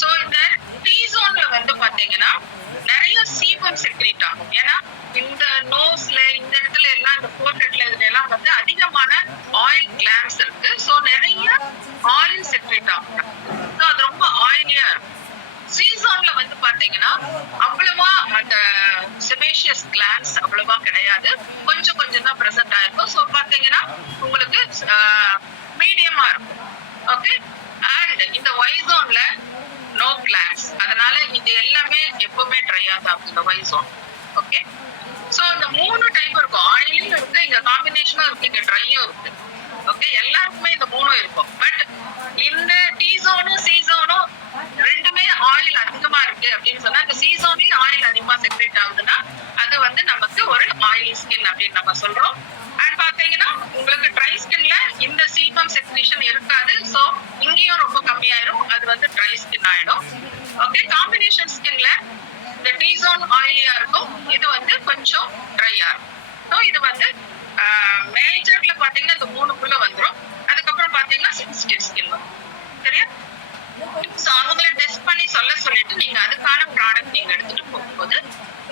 So இந்த D ஜோன்ல வந்து பாத்தீங்கன்னா நிறைய சீபம் செக்ரேட் ஆகும். ஏன்னா இந்த நோஸ்ல இந்த இடத்துல எல்லாம் இந்த போர்ட்ல இதுல எல்லாம் வந்து அதிகமான ஆயில் கிளாம்ஸ் இருக்கு. சோ நிறைய ஆயில் செக்ரேட் ஆகும். சோ அது ரொம்ப ஆயிலியா இருக்கும். சீசன்ல வந்து பாத்தீங்கன்னா அவ்வளவா அந்த செபேஷியஸ் கிளான்ஸ் அவ்வளவா கிடையாது, கொஞ்சம் கொஞ்சம் தான் பிரசன்ட் ஆயிருக்கும். சோ பாத்தீங்கன்னா உங்களுக்கு மீடியமா இருக்கும். ஓகே, அண்ட் இந்த ஒய் ஜோன்ல நோ கிளான்ஸ், அதனால இது எல்லாமே எப்பவுமே ட்ரை ஆகும் இந்த ஒய் ஜோன். ஓகே, சோ இந்த 3 டைப் இருக்கும். ஆயிலும் இருக்கு, இங்க காம்பினேஷனும் இருக்கு, இங்க ட்ரையும் இருக்கு. ஓகே, எல்லாருக்குமே இந்த 3 இருக்கும். பட் இந்த டி ஜோனும் சி ஜோனும் ரெண்டுமே ஆயில் அதிகமா இருக்கு அப்படின்னு சொன்னா, இந்த சி ஜோன்லயும் ஆயில் அதிகமா செக்ரேட் ஆகுதுன்னா அது வந்து நமக்கு ஒரு ஆயிலி ஸ்கின் அப்படின்னு நம்ம சொல்றோம். அண்ட் பாத்தீங்கன்னா உங்களுக்கு ட்ரை ஸ்கின்ல இந்த சீபம் செக்ரேஷன் இருக்காது. சோ இங்கேயும் ரொம்ப கம்மியாயிரும், அது வந்து ட்ரை ஸ்கின் ஆயிடும். ஓகே, காம்பினேஷன் ஸ்கின்ல இந்த டி ஜோன் ஆயிலியா இருக்கும், இது வந்து கொஞ்சம் ட்ரையா இருக்கும். ஸோ இது வந்து மேஜர்ல பாத்தீங்கன்னா இந்த 3க்குள்ள வந்துடும். அதுக்கப்புறம் பாத்தீங்கன்னா சென்சிட்டிவ் ஸ்கின் வரும். சரியா? ஸோ அவங்கள டெஸ்ட் பண்ணி சொல்லிட்டு நீங்க அதுக்கான ப்ராடக்ட் நீங்க எடுத்துட்டு போகும்போது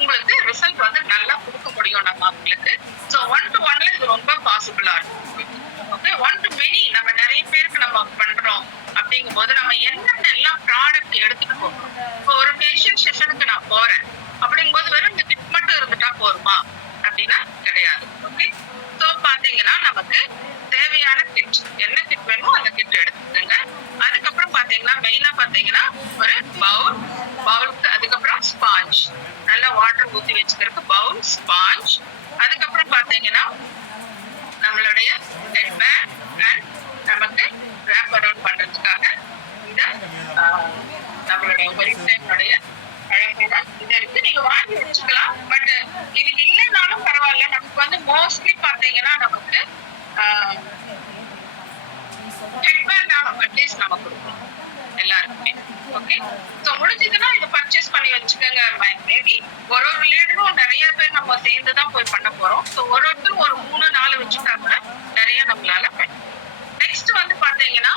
உங்களுக்கு ரிசல்ட் வந்து நல்லா கொடுக்க முடியும் நம்ம அவங்களுக்கு. ஸோ 1 to 1ல இது ரொம்ப பாசிபிளா இருக்கும். ஓகே, 1 to many நம்ம நிறைய பேருக்கு நம்ம பண்றோம் அப்படிங்கும் போது நம்ம என்னென்ன எல்லாம் ப்ராடக்ட் எடுத்துட்டு போகணும். இப்போ ஒரு ஃபேஷியல் செஷனுக்கு நான் போறேன் அப்படிங்கும் போது வெறும் இந்த கிட் மட்டும் இருந்துட்டா போருமா அப்படின்னா கிடையாது. ஓகே, ஸோ பாத்தீங்கன்னா நமக்கு தேவையான கிட், என்ன கிட் வேணுமோ அந்த கிட் எடுத்துக்கோங்க. அதுக்கப்புறம் பாத்தீங்கன்னா மெயினா பாத்தீங்கன்னா ஒரு பவுலுக்கு அதுக்கப்புறம் ஸ்பாஞ்ச், நல்லா வாட்டர் ஊற்றி வச்சுக்கிறதுக்கு பவுல், ஸ்பாஞ்ச். அதுக்கப்புறம் பாத்தீங்கன்னா நம்மளுடைய ஹெட் பேண்ட் அண்ட் நமக்கு ரேப் அரவுண்ட் பண்றதுக்காக இந்த நம்மளுடைய டைமுடைய அழகான இது இருக்கு. நீங்க வாங்கி வச்சுக்கலாம். பட் இது இல்லைனாலும் பரவாயில்ல, நமக்கு வந்து மோஸ்ட்லி பாத்தீங்கன்னா நமக்கு ஹெட் பேண்ட் அட்லீஸ்ட் நம்ம கொடுப்போம் எல்லாருக்குமே. ஓகே, ஸோ முடிஞ்சதுன்னா இதை பர்ச்சேஸ் பண்ணி வச்சுக்கோங்க. மேபி ஒரு லீடரும் நிறைய பேர் நம்ம சேர்ந்து தான் போய் பண்ண போறோம். ஸோ ஒருத்தரும் ஒரு 3-4 வச்சுட்டா கூட நிறைய நம்மளால பண்ண. நெக்ஸ்ட் வந்து பாத்தீங்கன்னா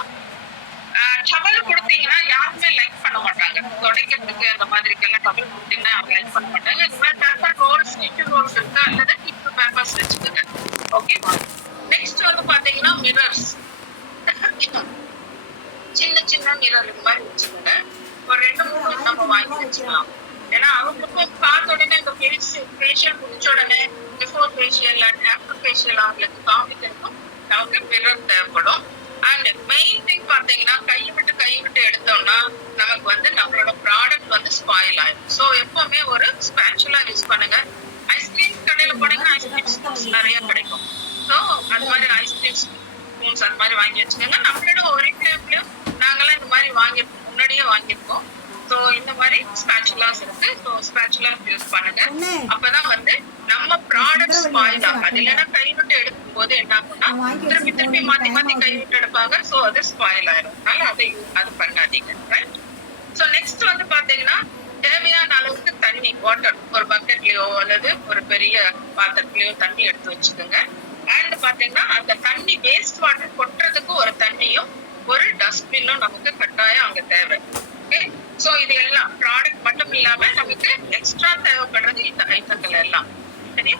டவல் கொடுத்தீங்கன்னா யாருமே லைக் பண்ண மாட்டாங்க. துடைக்கிறதுக்கு அந்த மாதிரிக்கெல்லாம் டவல் கொடுத்தீங்கன்னா அவங்க லைக் பண்ண மாட்டாங்க. இது மாதிரி பேப்பர் ரோல்ஸ், டிஷ்யூ ரோல்ஸ் இருக்கு, அல்லது டிஷ்யூ பேப்பர்ஸ் வச்சுக்கோங்க. ஓகே, நெக்ஸ்ட் வந்து பாத்தீங்கன்னா மிரர்ஸ், சின்ன சின்ன மிரர் இது மாதிரி வச்சுக்கோங்க. ஒரு 2-3 நம்ம வாங்கி வச்சுக்கலாம். ஏன்னா அவங்களுக்கு பார்த்த உடனே இந்த ஃபேஷியல் முடிச்ச உடனே before facial and after facial அவங்களுக்கு காமிக்கிறதுக்கும் நமக்கு மிரர் தேவைப்படும். அண்ட் மெயின் திங் பாத்தீங்கன்னா கை விட்டு எடுத்தோம்னா நமக்கு வந்து நம்மளோட ப்ராடக்ட் வந்து ஸ்பாயில் ஆயிடும். ஸோ எப்பவுமே ஒரு ஸ்பேச்சுலா யூஸ் பண்ணுங்க. ஐஸ்கிரீம் கடையில போனீங்கன்னா ஐஸ்கிரீம் ஸ்பூன்ஸ் நிறைய கிடைக்கும். ஸோ அது மாதிரி ஐஸ்கிரீம் ஸ்பூன்ஸ் அந்த மாதிரி வாங்கி வச்சுக்கோங்க. நம்மளோட ஒரே பிளேப்லயும் நாங்கெல்லாம் இந்த மாதிரி முன்னாடியே வாங்கியிருக்கோம். ஸோ இந்த மாதிரி ஸ்பேச்சுலாஸ் இருக்கு. ஸோ ஸ்பேச்சுலா யூஸ் பண்ணுங்க. அப்பதான் வந்து நம்ம ப்ராடக்ட் ஸ்பாயில் ஆகாது. இல்லைன்னா கை விட்டு எடுக்கும் போது என்ன ஆகும்னா திருப்பி மாத்தி கை விட்டு எடுப்பாங்க. ஸோ அது ஸ்பாயில் ஆயிடும். அதனால அது பண்ணாதீங்க. ரைட்? ஸோ நெக்ஸ்ட் வந்து பாத்தீங்கன்னா தேவையான அளவுக்கு தண்ணி, வாட்டர் ஒரு பக்கெட்லயோ அல்லது ஒரு பெரிய பாத்திரத்திலயோ தண்ணி எடுத்து வச்சுக்கோங்க. அண்ட் பாத்தீங்கன்னா அந்த தண்ணி வேஸ்ட் வாட்டர் கொட்டுறதுக்கு ஒரு தண்ணியும் ஒரு டஸ்ட்பின்னும் நமக்கு கட்டாயம் அங்க தேவை. ஓகே, சோ இது எல்லாம் ப்ராடக்ட் மட்டும் இல்லாம நமக்கு எக்ஸ்ட்ரா தேவைப்படுறது இந்த ஐட்டங்கள் எல்லாம். சரியா?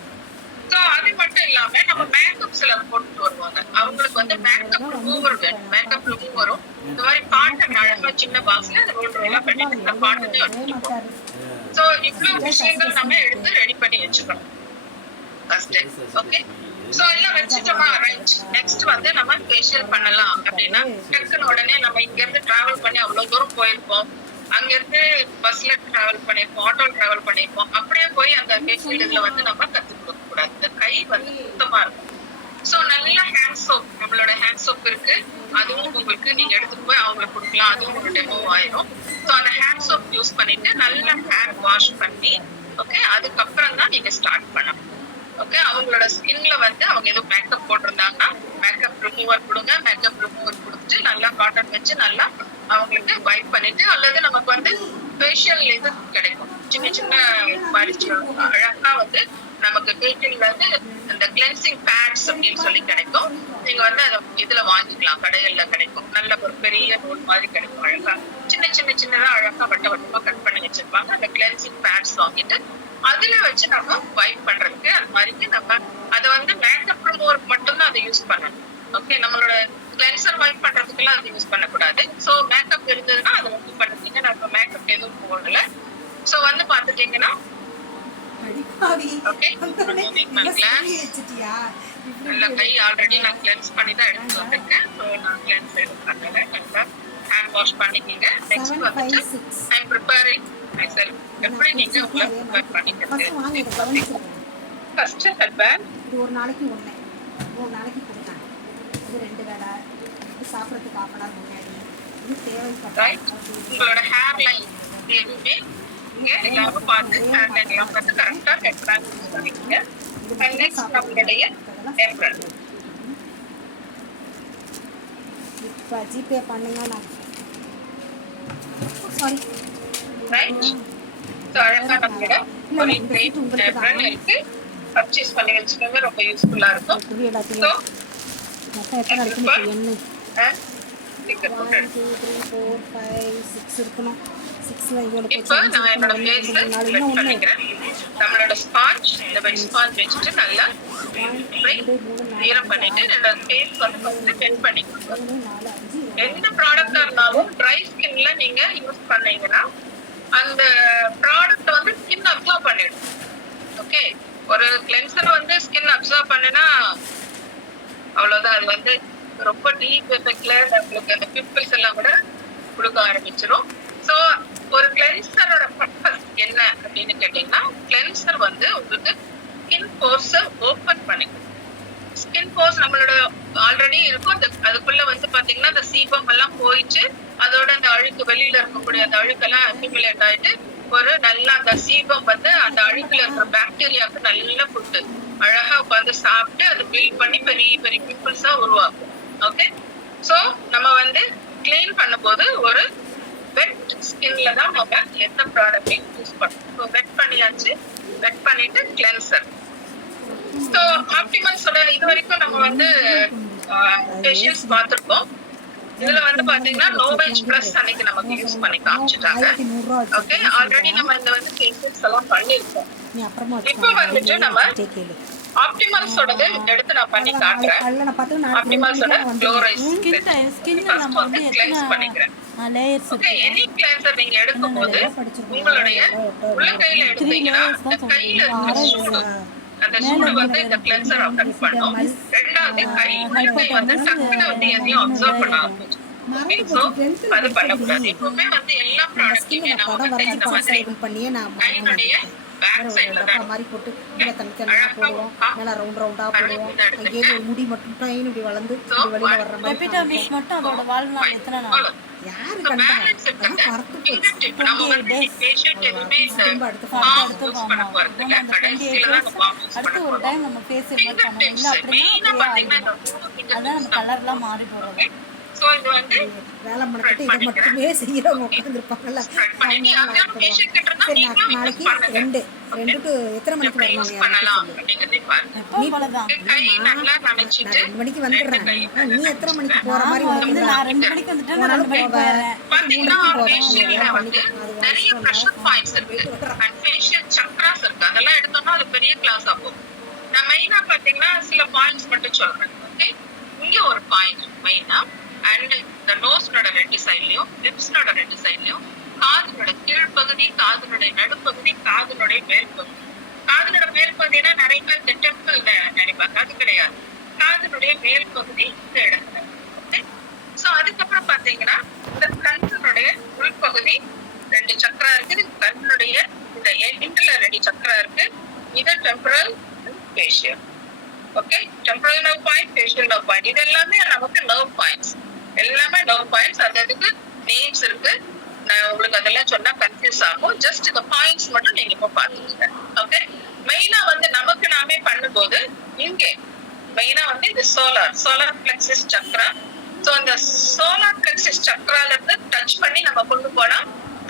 சோ அது மட்டும் இல்லாம நம்ம மேக்கப் சிலர் போட்டுட்டு வருவாங்க. அவங்களுக்கு வந்து மேக்கப் ரிமூவர் வேணும். மேக்கப் ரிமூவரும் இந்த மாதிரி காட்டன் அழகா சின்ன பாக்ஸ்ல ரோலா பண்ணிட்டு இந்த காட்டனை எடுத்துப்போம். சோ இவ்வளவு விஷயங்கள் நம்ம எடுத்து ரெடி பண்ணி வச்சுக்கணும் ஃபர்ஸ்ட். ஓகே, சோ எல்லாம் வச்சுட்டோமா? ரைட். நெக்ஸ்ட் வந்து நம்ம ஃபேஷியல் பண்ணலாம் அப்படின்னா டக்குன்னு உடனே நம்ம இங்க இருந்து டிராவல் பண்ணி அவ்வளவு தூரம் போயிருப்போம், அங்க இருந்து பஸ்ல டிராவல் பண்ணிருப்போம், ஆட்டோ டிராவல் பண்ணிருப்போம், அப்படியே போய் அந்த ஃபேஷியல் இதுல வந்து நம்ம கத்து கொடுக்க கூடாது. இந்த கை வந்து சுத்தமா இருக்கும். சோ நல்ல ஹேண்ட் சோப், நம்மளோட ஹேண்ட் சோப் இருக்கு, அதுவும் உங்களுக்கு நீங்க எடுத்துட்டு போய் அவங்களுக்கு கொடுக்கலாம். அதுவும் ஒரு டெமோ ஆயிரும். சோ அந்த ஹேண்ட் சோப் யூஸ் பண்ணிட்டு நல்லா ஹேர் வாஷ் பண்ணி ஓகே அதுக்கப்புறம் தான் நீங்க ஸ்டார்ட் பண்ணணும். ஓகே, அவங்களோட ஸ்கின்ல வந்து அவங்க எதுவும் மேக்கப் போட்டிருந்தாங்கன்னா மேக்கப் ரிமூவர் கொடுங்க. மேக்கப் ரிமூவர் கொடுத்துட்டு நல்லா காட்டன் வச்சு நல்லா அவங்களுக்கு வைப் பண்ணிட்டு, அல்லது நமக்கு வந்து ஃபேஷியல் இது கிடைக்கும், சின்ன சின்ன அழகா வந்து நமக்கு ஃபேஷியல்ல வந்து இந்த கிளென்சிங் பேட்ஸ் அப்படின்னு சொல்லி கிடைக்கும். நீங்க வந்து அதை இதுல வாங்கிக்கலாம், கடைகள்ல கிடைக்கும். நல்ல ஒரு பெரிய ரோல் மாதிரி கிடைக்கும். அழகா சின்ன சின்னதா வாங்கிட்டு அதுல வச்சு நம்ம வைப் பண்றதுக்கு அது மாதிரி நம்ம அதை வந்து மேக்கப் ரிமூவருக்கு மட்டும்தான் அதை யூஸ் பண்ணணும். ஓகே, நம்மளோட கிளென்சர் வைப் பண்றதுக்கெல்லாம் அதை யூஸ் பண்ணக்கூடாது. ஸோ மேக்கப் இருந்ததுன்னா அதை ரிமூவ் பண்ணிட்டீங்க. நம்ம மேக்கப் எதுவும் போடல. ஸோ வந்து பாத்துட்டீங்கன்னா ஓகே, நல்ல கை ஆல்ரெடி நான் கிளென்ஸ் பண்ணி தான் எடுத்து வந்திருக்கேன். ஸோ நான் கிளென்ஸ் எடுக்கிறதுனால நல்லா ஹேண்ட் வாஷ் பண்ணிக்கிங்க. நெக்ஸ்ட் வந்துட்டு I am preparing my self. எப்படி நீங்க உங்களை ப்ரிப்பேர் பண்ணிக்கிறது? ஃபர்ஸ்ட் ஹெட் பேண்ட் இது ஒரு நாளைக்கு ஒன்று, ஒரு நாளைக்கு கொடுத்தாங்க. இது 2 வேளை, இது சாப்பிட்றதுக்கு 1/2 மணி நேரம் முன்னாடி. இது தேவைப்பட்ட உங்களோட ஹேர் லைன் எதுவுமே இங்க எல்லாரும் பார்த்து ஹேர் லைன் எல்லாம் பார்த்து கரெக்டாக ஹெட் பேண்ட் யூஸ் பண்ணிக்கோங்க. அண்ட் நெக்ஸ்ட் நம்மளுடைய ஏப்ரன். இப்போ ஜிபே பண்ணுங்க. நான் சாரி ரைட். ஸோ அழகாக நம்மளோட ஒரு கிரேட் ஏப்ரன் இருக்கு. பர்ச்சேஸ் பண்ணி வச்சுக்கோங்க, ரொம்ப யூஸ்ஃபுல்லா இருக்கும். ஸோ எத்தனை இருக்குன்னு எண்ணெய் இப்போ நான் என்னோட ஃபேஸ் செட் பண்ணிக்கிறேன். நம்மளோட ஸ்பாஞ்ச், இந்த பெட் ஸ்பாஞ்ச் வச்சுட்டு நல்லா ஈரம் பண்ணிட்டு என்னோட ஃபேஸ் வந்து ஃபர்ஸ்ட் செட் பண்ணிக்கோங்க. எந்த ப்ராடக்டா இருந்தாலும் ட்ரை ஸ்கின்ல நீங்க யூஸ் பண்ணீங்கன்னா அந்த ப்ராடக்ட் வந்து ஸ்கின் அப்சர்வ் பண்ணிடும். ஓகே, ஒரு கிளென்சர் வந்து ஸ்கின் அப்சர்வ் பண்ணுனா அவ்வளவுதான். அது வந்து ரொம்ப டீப் எஃபெக்ட்ல நம்மளுக்கு அந்த பிம்பிள்ஸ் எல்லாம் கூட கொடுக்க ஆரம்பிச்சிடும். ஸோ ஒரு கிளென்சரோட பர்பஸ் என்ன அப்படின்னு கேட்டீங்கன்னா, கிளென்சர் வந்து உங்களுக்கு ஸ்கின் போர்ஸை ஓப்பன் பண்ணிக்கும். ஸ்கின் போர்ஸ் நம்மளோட ஆல்ரெடி இருக்கும். அதுக்குள்ள வந்து பாத்தீங்கன்னா அந்த சீபம் எல்லாம் போயிட்டு அதோட அந்த அழுக்கு வெளியில இருக்கக்கூடிய அந்த அழுக்கெல்லாம் அக்யூமுலேட் ஆயிட்டு ஒரு நல்ல அந்த சீபம் வந்து அந்த அழுக்குல இருக்கிற பாக்டீரியாவுக்கு நல்ல ஃபுட்டு அழகா உட்காந்து சாப்பிட்டு அது பில்ட் பண்ணி பெரிய பெரிய பிம்பிள்ஸா உருவாக்கும். ஓகே, ஸோ நம்ம வந்து கிளீன் பண்ணும்போது ஒரு வெட் ஸ்கின்ல தான் நம்ம எந்த ப்ராடக்டையும் யூஸ் பண்ணுவோம். வெட் பண்ணியாச்சு, வெட் பண்ணிட்டு கிளென்சர். ஸோ ஆப்டிமல்ஸோட இது வரைக்கும் நம்ம வந்து ஃபேஷியல்ஸ் பார்த்துருக்கோம். இதுல வந்து பாத்தீங்கன்னா நோவேஜ் பிளஸ் அன்னைக்கு நமக்கு யூஸ் பண்ணி காமிச்சிட்டாங்க. ஓகே, ஆல்ரெடி நம்ம இந்த வந்து ஃபேஷியல்ஸ் எல்லாம் பண்ணிருக்கோம். இப்போ வந்துட்டு நம்ம ஆப்டிமல்ஸோடது எடுத்து நான் பண்ணி காட்டுறேன். ஆப்டிமல்ஸோட க்ளோரைஸ் ஃபர்ஸ்ட் வந்து கிளென்ஸ் பண்ணிக்கிறேன். ஓகே, எனி கிளென்சர் நீங்க எடுக்கும்போது உங்களுடைய உள்ளங்கையில எடுத்தீங்கன்னா இந்த கையில இருக்கிற சூடு, அந்த சூடு வந்து இந்த கிளென்சர் அஃபெக்ட் பண்ணும். ரெண்டாவது கை உள்ளங்கை வந்து டக்குனு வந்து எதையும் அப்சர்வ் பண்ண ஆரம்பிச்சு. ஓகே, சோ அது பண்ணக்கூடாது. எப்பவுமே வந்து எல்லா ப்ராடக்ட்டையுமே நம்ம வந்து இந்த மாதிரி கையினுடைய பேக் சைடுல தான் மாதிரி போட்டு தனித்தனியாக போடுவோம். நல்லா ரவுண்ட் ரவுண்டா போடுவோம். அங்கேயே ஒரு முடி மட்டும் டைன் இப்படி வளர்ந்து வெளியில வர்ற மாதிரி மட்டும் அதோட வாழ்நாள் எத்தனை நாள்? யாரு கண்டா அடுத்து ஒரு டைம் நம்ம ஃபேஸ் அதான் நம்ம கலர்லாம் மாறி போறது. வேலை பண்ணிட்டு இதை மட்டுமே செய்யறவங்க உட்காந்துருப்பாங்கல்ல. சரி, நாளைக்கு 2 to எத்தனை மணிக்கு வருவாங்க? நான் 2 மணிக்கு வந்துடுறேன். நீ எத்தனை மணிக்கு போற மாதிரி நான் 2 மணிக்கு வந்துட்டேன். நான் 2 மணிக்கு போறேன். நிறைய பிரஷர் பாயிண்ட்ஸ் இருக்கு அண்ட் ஃபேஷியல் சக்ராஸ் இருக்கு. அதெல்லாம் எடுத்தோம்னா அது பெரிய கிளாஸ் ஆகும். நான் மெயினா பாத்தீங்கன்னா சில பாயிண்ட்ஸ் மட்டும் சொல்றேன். ஓகே, இங்க ஒரு பாயிண்ட் மெயினா அண்ட் இந்த நோஸ்னோட 2 சைட்லயும் லிப்ஸ்னோட 2 சைட்லயும் காதுனோட கீழ்ப்பகுதி, காதுனுடைய நடுப்பகுதி, காதுனுடைய மேற்பகுதி. காதுனோட மேற்பகுதினா நிறைய பேர் இந்த டெம்பிள் நினைப்பாங்க, அது கிடையாது. காதுனுடைய மேற்பகுதி இந்த இடத்துல. ஓகே, ஸோ அதுக்கப்புறம் பாத்தீங்கன்னா இந்த கண்ணுடைய உள்பகுதி 2 சக்கரா இருக்குது. கண்ணுடைய இந்த எண்ட்ல 2 சக்கரா இருக்கு. இது temporal facial. Okay, temporal nerve point, facial nerve point, இது எல்லாமே நமக்கு நர்வ் பாயிண்ட்ஸ். எல்லாமே நர்வ் பாயிண்ட்ஸ். அதுக்கு நேம்ஸ் இருக்கு. நான் உங்களுக்கு அதெல்லாம் சொன்னா கன்ஃபியூஸ் ஆகும். ஜஸ்ட் இந்த பாயிண்ட்ஸ் மட்டும் நீங்க இப்போ பாத்துக்கோங்க. ஓகே, மெயினா வந்து நமக்கு நாமே பண்ணும்போது இங்கே மெயினா வந்து இது சோலார் பிளெக்ஸஸ் சக்ரா. ஸோ அந்த சோலார் பிளெக்ஸஸ் சக்ரால இருந்து டச் பண்ணி நம்ம கொண்டு போனா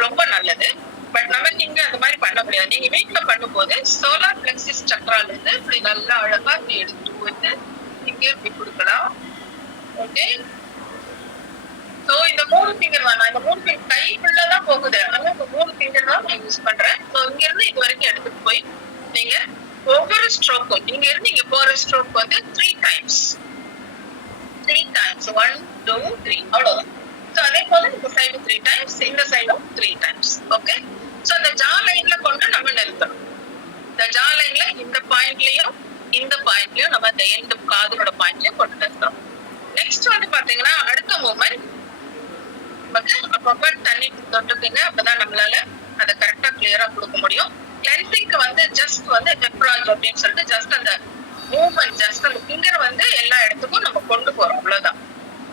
ரொம்ப நல்லது. பட் நமக்கு இங்க அந்த மாதிரி பண்ண முடியாது. நீங்க வீட்டுல பண்ணும்போது சோலார் பிளெக்ஸஸ் சக்ரால இருந்து இப்படி நல்லா அழகா இப்படி எடுத்துட்டு போயிட்டு இங்க இப்படி கொடுக்கலாம். ஓகே, சோ இந்த 3 ஃபிங்கர் தான். நான் இந்த 3 ஃபிங்கர் கைக்குள்ளதான் போகுது. அதனால இந்த 3 ஃபிங்கர் தான் நான் யூஸ் பண்றேன். சோ இங்க இருந்து இது வரைக்கும் ஒவ்வொரு ஸ்ட்ரோக்கும் இங்க இருந்து இங்க போற ஸ்ட்ரோக் வந்து 3 டைம்ஸ் 3 டைம்ஸ் 1 2 3 அவ்வளவுதான். சோ அதே போல இந்த சைடு 3 டைம்ஸ், இந்த சைடும் 3 டைம்ஸ். ஓகே, சோ அந்த ஜா லைன்ல கொண்டு நம்ம நிறுத்தணும். இந்த ஜா லைன்ல இந்த பாயிண்ட்லயும் இந்த பாயிண்ட்லயும் நம்ம இந்த எண்ட் காதோட பாயிண்ட்லயும் கொண்டு நிறுத்தணும். நெக்ஸ்ட் வந்து பாத்தீங்கன்னா அடுத்த மூமெண்ட் நமக்கு அப்பப்ப தண்ணி தொட்டுக்குங்க, அப்பதான் நம்மளால அதை கரெக்டா கிளியரா கொடுக்க முடியும். கிளென்சிங்க்கு வந்து ஜஸ்ட் வந்து எப்ராஜ் அப்படின்னு சொல்லிட்டு ஜஸ்ட் அந்த மூவ்மெண்ட், ஜஸ்ட் அந்த ஃபிங்கர் வந்து எல்லா இடத்துக்கும் நம்ம கொண்டு போறோம், அவ்வளவுதான்.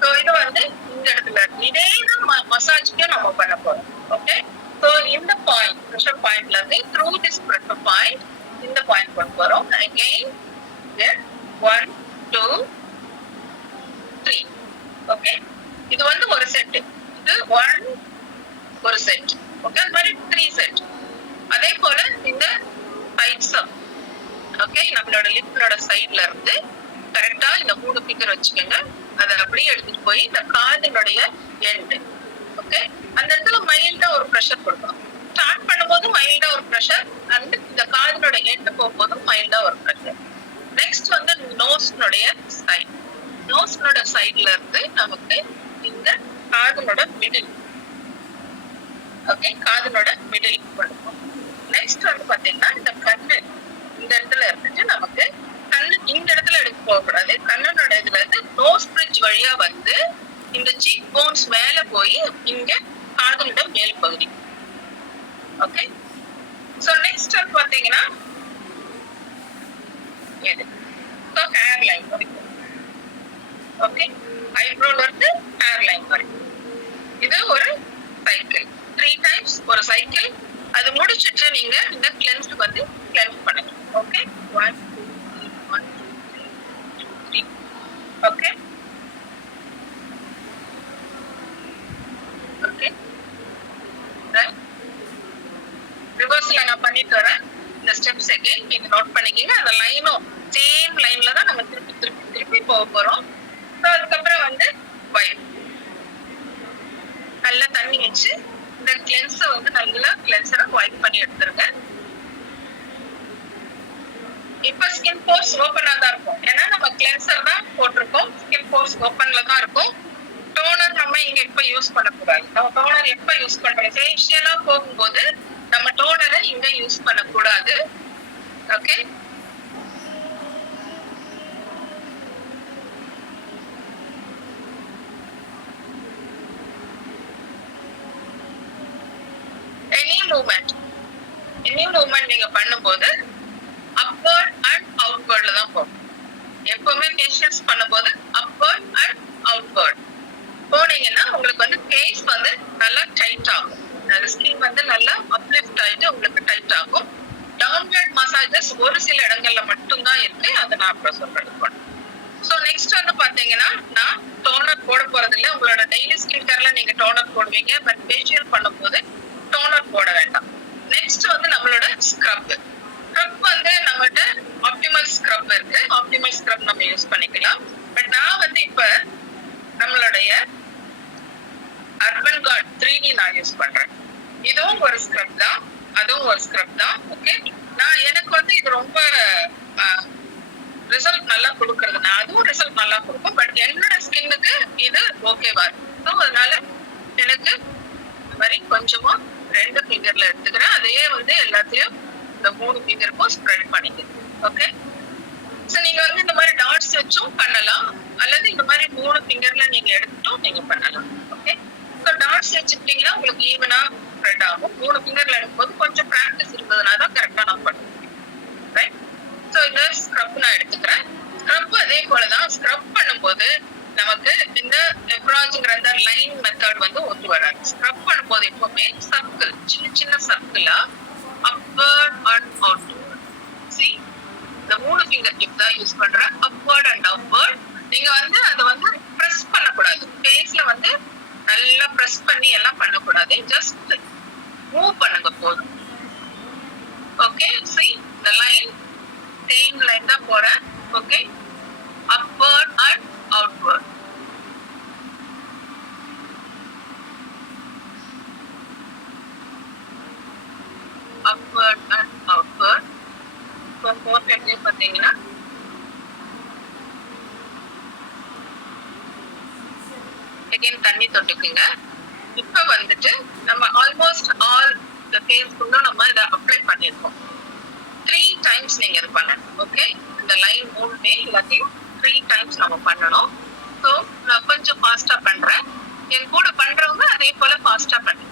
ஸோ இது வந்து இந்த இடத்துல இதேதான் மசாஜ்க்கும் நம்ம பண்ண போறோம். ஓகே, ஸோ இந்த பாயிண்ட் ப்ரெஷர் பாயிண்ட்ல இருந்து த்ரூ திஸ் ப்ரெஷர் பாயிண்ட் இந்த பாயிண்ட் கொண்டு போறோம். அகெயின் 1 2 3. ஓகே, இது வந்து ஒரு செட், இது 1 ஒரு செட். ஓகே, அது மாதிரி 3 செட். அதே போல இந்த சைட்ஸ் ஓகே, நம்மளோட லிப்னோட சைட்ல இருந்து கரெக்டா இந்த 3 ஃபிங்கர் வச்சுக்கோங்க. அதை அப்படியே எடுத்துட்டு போய் இந்த காதினுடைய எண்ட். ஓகே, அந்த இடத்துல மைல்டா ஒரு ப்ரெஷர் கொடுக்கணும். ஸ்டார்ட் பண்ணும்போது மைல்டா ஒரு ப்ரெஷர், அண்ட் இந்த காதினோட எண்ட் போகும்போதும் மைல்டா ஒரு ப்ரெஷர். நெக்ஸ்ட் வந்து நோஸ்னுடைய சைட், நோஸ்னோட சைட்ல இருந்து நமக்கு இந்த காதினோட மிடில். ஓகே, காதினோட மிடில் கொடுப்போம். நெக்ஸ்ட் வந்து பாத்தீங்கன்னா இந்த கண்ணு இந்த இடத்துல இருந்துட்டு நமக்கு கண்ணு இந்த இடத்துல எடுக்க போகக்கூடாது. கண்ணனோட இதுல இருந்து நோஸ் பிரிட்ஜ் வழியா வந்து இந்த சீக் போன்ஸ் மேல போய் இங்க காதலோட மேல் பகுதி. ஓகே, சோ நெக்ஸ்ட் வந்து பாத்தீங்கன்னா இது ஹேர் லைன் வரைக்கும். ஓகே, ஐப்ரோல இருந்து ஹேர் லைன் வரைக்கும். இது ஒரு சைக்கிள், 3 டைம்ஸ் ஒரு சைக்கிள். அது முடிச்சிட்டு நீங்க இந்த கிளென்ஸ் வந்து கிளென்ஸ் பண்ணுங்க. ஓகே, 1 2 3 1 2 3 ஓகே ஓகே, ரிவர்ஸ்ல நான் பண்ணிட்டு வரேன். இந்த ஸ்டெப்ஸ் அகைன் நீங்க நோட் பண்ணிக்கீங்க. அந்த லைனும் சேம் லைன்ல தான் நம்ம திருப்பி திருப்பி திருப்பி போக போறோம். அதுக்கப்புறம் வந்து வைப் நல்லா தண்ணி வச்சு இந்த கிளென்ஸ வந்து நல்லா கிளென்சரை வைப் பண்ணி எடுத்துருங்க. இப்ப ஸ்கின் போர்ஸ் ஓபனா தான் இருக்கும், ஏன்னா நம்ம கிளென்சர் தான் போட்டிருக்கோம். ஸ்கின் போர்ஸ் ஓபன்ல தான் இருக்கும். டோனர் நம்ம இங்க இப்ப யூஸ் பண்ணக்கூடாது. நம்ம டோனர் எப்ப யூஸ் பண்றோம், ஃபேஷியலா போகும்போது நம்ம டோனரை இங்க யூஸ் பண்ணக்கூடாது. ஓகே, எனி மூவ்மெண்ட் நீங்க பண்ணும்போது அப்வர்ட் அண்ட் அவுட்வர்ட்ல தான் போகும். எப்பவுமே ஃபேஷியல்ஸ் பண்ணும்போது அப்வர்ட் அண்ட் அவுட்வர்ட் போனீங்கன்னா உங்களுக்கு வந்து ஃபேஸ் வந்து நல்லா டைட் ஆகும். அந்த ஸ்கின் வந்து நல்லா அப்லிஃப்ட் ஆயிட்டு உங்களுக்கு டைட் ஆகும். டவுன்வர்ட் மசாஜஸ் ஒரு சில இடங்கள்ல மட்டும்தான் இருக்கு, அதை நான் அப்புறம் சொல்றேன். ஸோ நெக்ஸ்ட் வந்து பாத்தீங்கன்னா நான் டோனர் போட போறது இல்லை. உங்களோட டெய்லி ஸ்கின் கேர்ல நீங்க டோனர் போடுவீங்க, பட் ஃபேஷியல் பண்ணும்போது டோனர் போட வேண்டாம். நெக்ஸ்ட் வந்து நம்மளோட ஸ்க்ரப். ஸ்க்ரப் வந்து நம்மகிட்ட ஆப்டிமல் ஸ்க்ரப் இருக்கு, ஆப்டிமல் ஸ்க்ரப் நம்ம யூஸ் பண்ணிக்கலாம். பட் நான் வந்து இப்ப நம்மளுடைய அர்பன் கார்ட் 3D நான் யூஸ் பண்றேன். இதுவும் ஒரு ஸ்க்ரப் தான், அதுவும் ஒரு ஸ்க்ரப் தான். ஓகே, நான் எனக்கு வந்து இது ரொம்ப ரிசல்ட் நல்லா கொடுக்கறதுனா அதுவும் ரிசல்ட் நல்லா கொடுக்கும். பட் என்னோட ஸ்கின்னுக்கு இது ஓகேவா இருக்கும். அதனால எனக்கு இந்த மாதிரி கொஞ்சமா 2 ஃபிங்கர்ல எடுத்துக்கிறேன். அதே வந்து எல்லாத்தையும் இந்த 3 ஃபிங்கருக்கும் ஸ்ப்ரெட் பண்ணிக்கிறேன். ஓகே, சோ நீங்க வந்து இந்த மாதிரி டாட்ஸ் வச்சும் பண்ணலாம், அல்லது இந்த மாதிரி 3 ஃபிங்கர்ல நீங்க எடுத்துட்டும் நீங்க பண்ணலாம். ஓகே, சோ டாட்ஸ் வச்சுக்கிட்டீங்கன்னா உங்களுக்கு ஈவனா ஸ்ப்ரெட் ஆகும். 3 ஃபிங்கர்ல எடுக்கும்போது கொஞ்சம் பிராக்டிஸ் இருந்ததுனால தான் கரெக்டா நான் பண்ணுவேன். ரைட், சோ இந்த ஸ்க்ரப் நான் எடுத்துக்கிறேன். ஸ்க்ரப் அதே போலதான், ஸ்க்ரப் பண்ணும்போது நமக்கு இந்த எப்ராஜ்ங்கிற அந்த லைன் மெத்தட் வந்து ஒத்து வராது. ஸ்க்ரப் பண்ணும்போது எப்பவுமே சர்க்கிள், சின்ன சின்ன சர்க்கிளா அப்வர்ட் அண்ட் அவுட்வர்ட். சி, இந்த 3 ஃபிங்கர் டிப் தான் யூஸ் பண்றேன். Upward and outward. நீங்க வந்து அதை வந்து பிரஸ் பண்ணக்கூடாது, ஃபேஸ்ல வந்து நல்லா பிரஸ் பண்ணி எல்லாம் பண்ணக்கூடாது. ஜஸ்ட் மூவ் பண்ணுங்க போதும். ஓகே, சி இந்த லைன் சேம் லைன் தான் போறேன். Okay, upward and outward. Upward and outward. So 4 times பாத்தீங்கன்னா அகைன் தண்ணி தொட்டுக்குங்க. இப்ப வந்துட்டு நம்ம ஆல்மோஸ்ட் ஆல் இந்த ஃபேஸ்க்குள்ள நம்ம இதை அப்ளை பண்ணிருக்கோம். 3 டைம்ஸ் நீங்க இது பண்ணணும். ஓகே, இந்த லைன் மூணுமே எல்லாத்தையும் 3 டைம்ஸ் நம்ம பண்ணணும். ஸோ நான் கொஞ்சம் ஃபாஸ்டா பண்றேன். என் கூட பண்றவங்க அதே போல ஃபாஸ்டா பண்ணுங்க.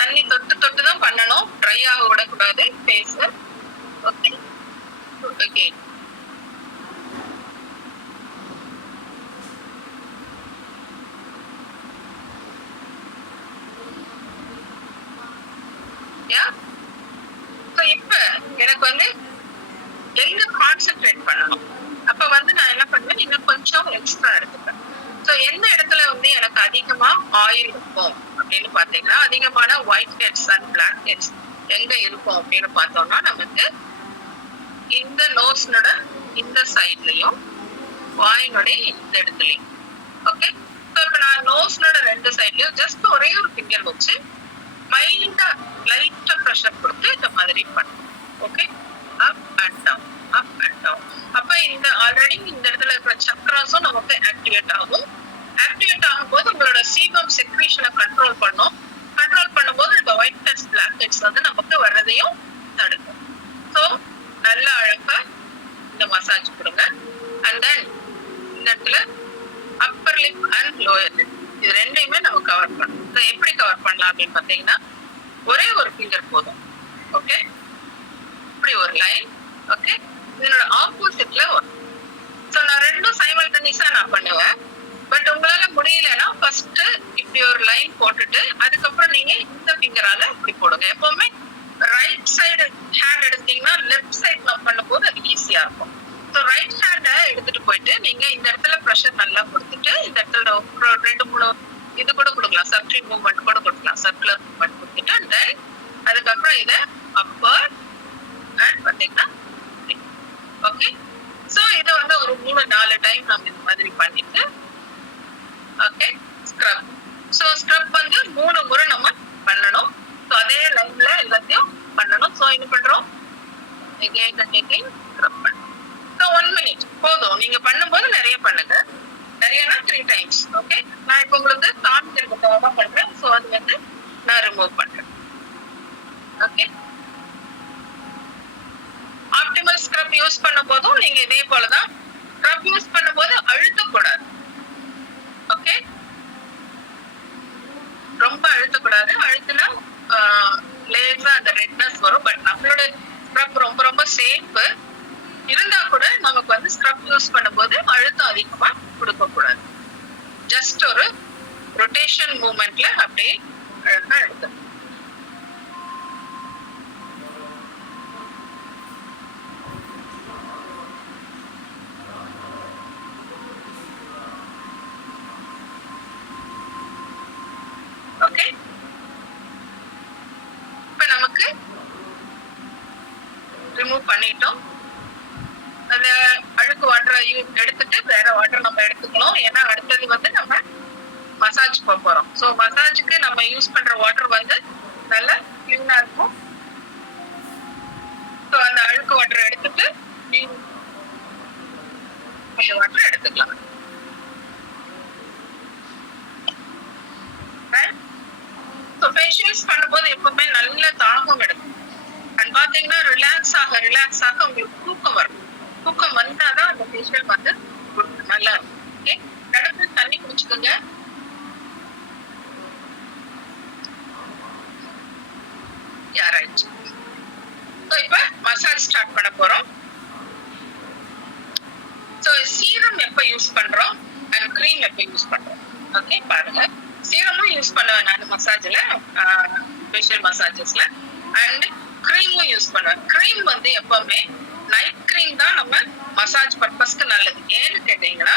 தண்ணி தொட்டு தொட்டு தான் பண்ணணும். ட்ரை ஆக விடக்கூடாது ஃபேஸ். Okay okay. இப்ப எனக்கு வந்து எங்க கான்சென்ட்ரேட் பண்ணணும். அப்ப வந்து நான் என்ன பண்ணுவேன், இன்னும் கொஞ்சம் எக்ஸ்ட்ரா எடுத்துப்பேன். சோ எந்த இடத்துல வந்து எனக்கு அதிகமா ஆயில் இருக்கும் அப்படின்னு பாத்தீங்கன்னா, அதிகமான white heads and black heads எங்க இருக்கும் அப்படின்னு பார்த்தோம்னா, நமக்கு இந்த நோஸ்னோட இந்த சைட்லயும் வாயினுடைய இந்த இடத்துலயும். ஓகே, இப்ப நான் நோஸ்னோட 2 சைட்லயும் ஜஸ்ட் ஒரே ஒரு ஃபிங்கர் வச்சு மைல்டா லைட்டா ப்ரெஷர் கொடுத்து இந்த மாதிரி பண்ணும். Okay, up and down, up and down. அப்ப இந்த ஆல்ரெடி இந்த இடத்துல இருக்கிற சக்ராஸும் நமக்கு ஆக்டிவேட் ஆகும். ஆக்டிவேட் ஆகும்போது உங்களோட சீபம் செக்ரீஷனை கண்ட்ரோல் பண்ணும். கண்ட்ரோல் பண்ணும்போது இந்த ஒயிட் ஹெட்ஸ் பிளாக் ஹெட்ஸ் வந்து நமக்கு வர்றதையும் தடுக்கும். ஸோ நல்ல அழகா இந்த மசாஜ் கொடுங்க. அண்ட் தென் இந்த இடத்துல Appar lip and lower lip இது ரெண்டையுமே நம்ம கவர் பண்ணணும். எப்படி கவர் பண்ணலாம் அப்படின்னு பாத்தீங்கன்னா, ஒரே ஒரு ஃபிங்கர் போதும். ஓகே, இப்படி ஒரு லைன். ஓகே, இதனோட ஆப்போசிட்ல வரும். ஸோ நான் ரெண்டும் சைமல்டேனியஸா நான் பண்ணுவேன். பட் உங்களால முடியலன்னா ஃபர்ஸ்ட் இப்படி ஒரு லைன் போட்டுட்டு அதுக்கப்புறம் நீங்க இந்த ஃபிங்கரால இப்படி போடுங்க. எப்பவுமே ரைட் சைடு ஹேண்ட் எடுத்தீங்கன்னா லெஃப்ட் சைட் நம்ம பண்ணும்போது அது ஈஸியா இருக்கும். ஸோ ரைட் ஹேண்டை எடுத்துட்டு போயிட்டு நீங்க இந்த இடத்துல ப்ரெஷர் நல்லா கொடுத்துட்டு இந்த இடத்துல 2-3 இது கூட கொடுக்கலாம், சர்க்கிள் மூவ்மெண்ட் கூட கொடுக்கலாம், சர்க்குலர் மூவ்மெண்ட் கொடுத்துட்டு தென் அதுக்கப்புறம் இதை அப்பர் அண்ட் பார்த்தீங்கன்னா ஓகே. ஸோ இதை வந்து ஒரு 3-4 டைம் நம்ம இந்த மாதிரி பண்ணிட்டு ஓகே ஸ்க்ரப். ஸோ ஸ்க்ரப் வந்து 3 முறை நம்ம பண்ணணும். ஸோ அதே லைன்ல எல்லாத்தையும் பண்ணணும். ஸோ என்ன பண்றோம், ஸ்க்ரப் பண்ணணும். ஸோ 1 minute போதும். நீங்க பண்ணும்போது நிறைய பண்ணுங்க, நிறையனா 3 டைம்ஸ். ஓகே, நான் இப்போ உங்களுக்கு காமிக்கிறதுக்காக தான் பண்றேன். ஸோ அது வந்து நான் ரிமூவ் பண்றேன். ஓகே, ஆப்டிமல் ஸ்க்ரப் யூஸ் பண்ணும் போதும் நீங்க இதே போலதான் ஸ்க்ரப் யூஸ் பண்ணும்போது அழுத்தக்கூடாது. ஓகே, ரொம்ப அழுத்தக்கூடாது. அழுத்தினா லேசா அந்த ரெட்னஸ் வரும். பட் நம்மளோட ஸ்க்ரப் ரொம்ப ரொம்ப சேஃப். இருந்தா கூட நமக்கு வந்து ஸ்க்ரப் யூஸ் பண்ணும்போது அழுத்தம் அதிகமா கொடுக்க கூடாது. ஜஸ்ட் ஒரு ரொட்டேஷன் மூவ்மெண்ட்ல அப்படியே அழகா எடுத்து ஓகே. இப்ப நமக்கு ரிமூவ் பண்ணிட்டோம். அந்த அழுக்கு வாட்டரை எடுத்துட்டு வேற வாட்டர் நம்ம எடுத்துக்கணும். ஏன்னா அடுத்தது வந்து நம்ம மசாஜ் போக போறோம். ஸோ மசாஜுக்கு நம்ம யூஸ் பண்ற வாட்டர் வந்து நல்லா கிளீனா இருக்கும். ஸோ அந்த அழுக்கு வாட்டரை எடுத்துட்டு வாட்டர் எடுத்துக்கலாம். ஸோ ஃபேஷியல்ஸ் பண்ணும்போது எப்பவுமே நல்ல தாகம் எடுக்கும். அண்ட் பாத்தீங்கன்னா ரிலாக்ஸ் ஆக உங்களுக்கு தூக்கம் வரும். தூக்கம் வந்தாதான் அந்த ஃபேஷியல் வந்து நல்லா இருக்கும். ஓகே, நடுவுல தண்ணி குடிச்சுக்கோங்க. யாராச்சு இப்ப மசாஜ் ஸ்டார்ட் பண்ண போறோம். ஸோ சீரம் எப்ப யூஸ் பண்றோம் அண்ட் கிரீம் எப்ப யூஸ் பண்றோம். ஓகே, பாருங்க, சீரமும் யூஸ் பண்ணுவேன் நான் மசாஜ்ல, ஃபேஷியல் மசாஜஸ்ல. அண்ட் கிரீமும் யூஸ் பண்ணுவேன். கிரீம் வந்து எப்பவுமே நைட் கிரீம் தான் நம்ம மசாஜ் பர்பஸ்க்கு நல்லது. ஏன்னு கேட்டீங்கன்னா,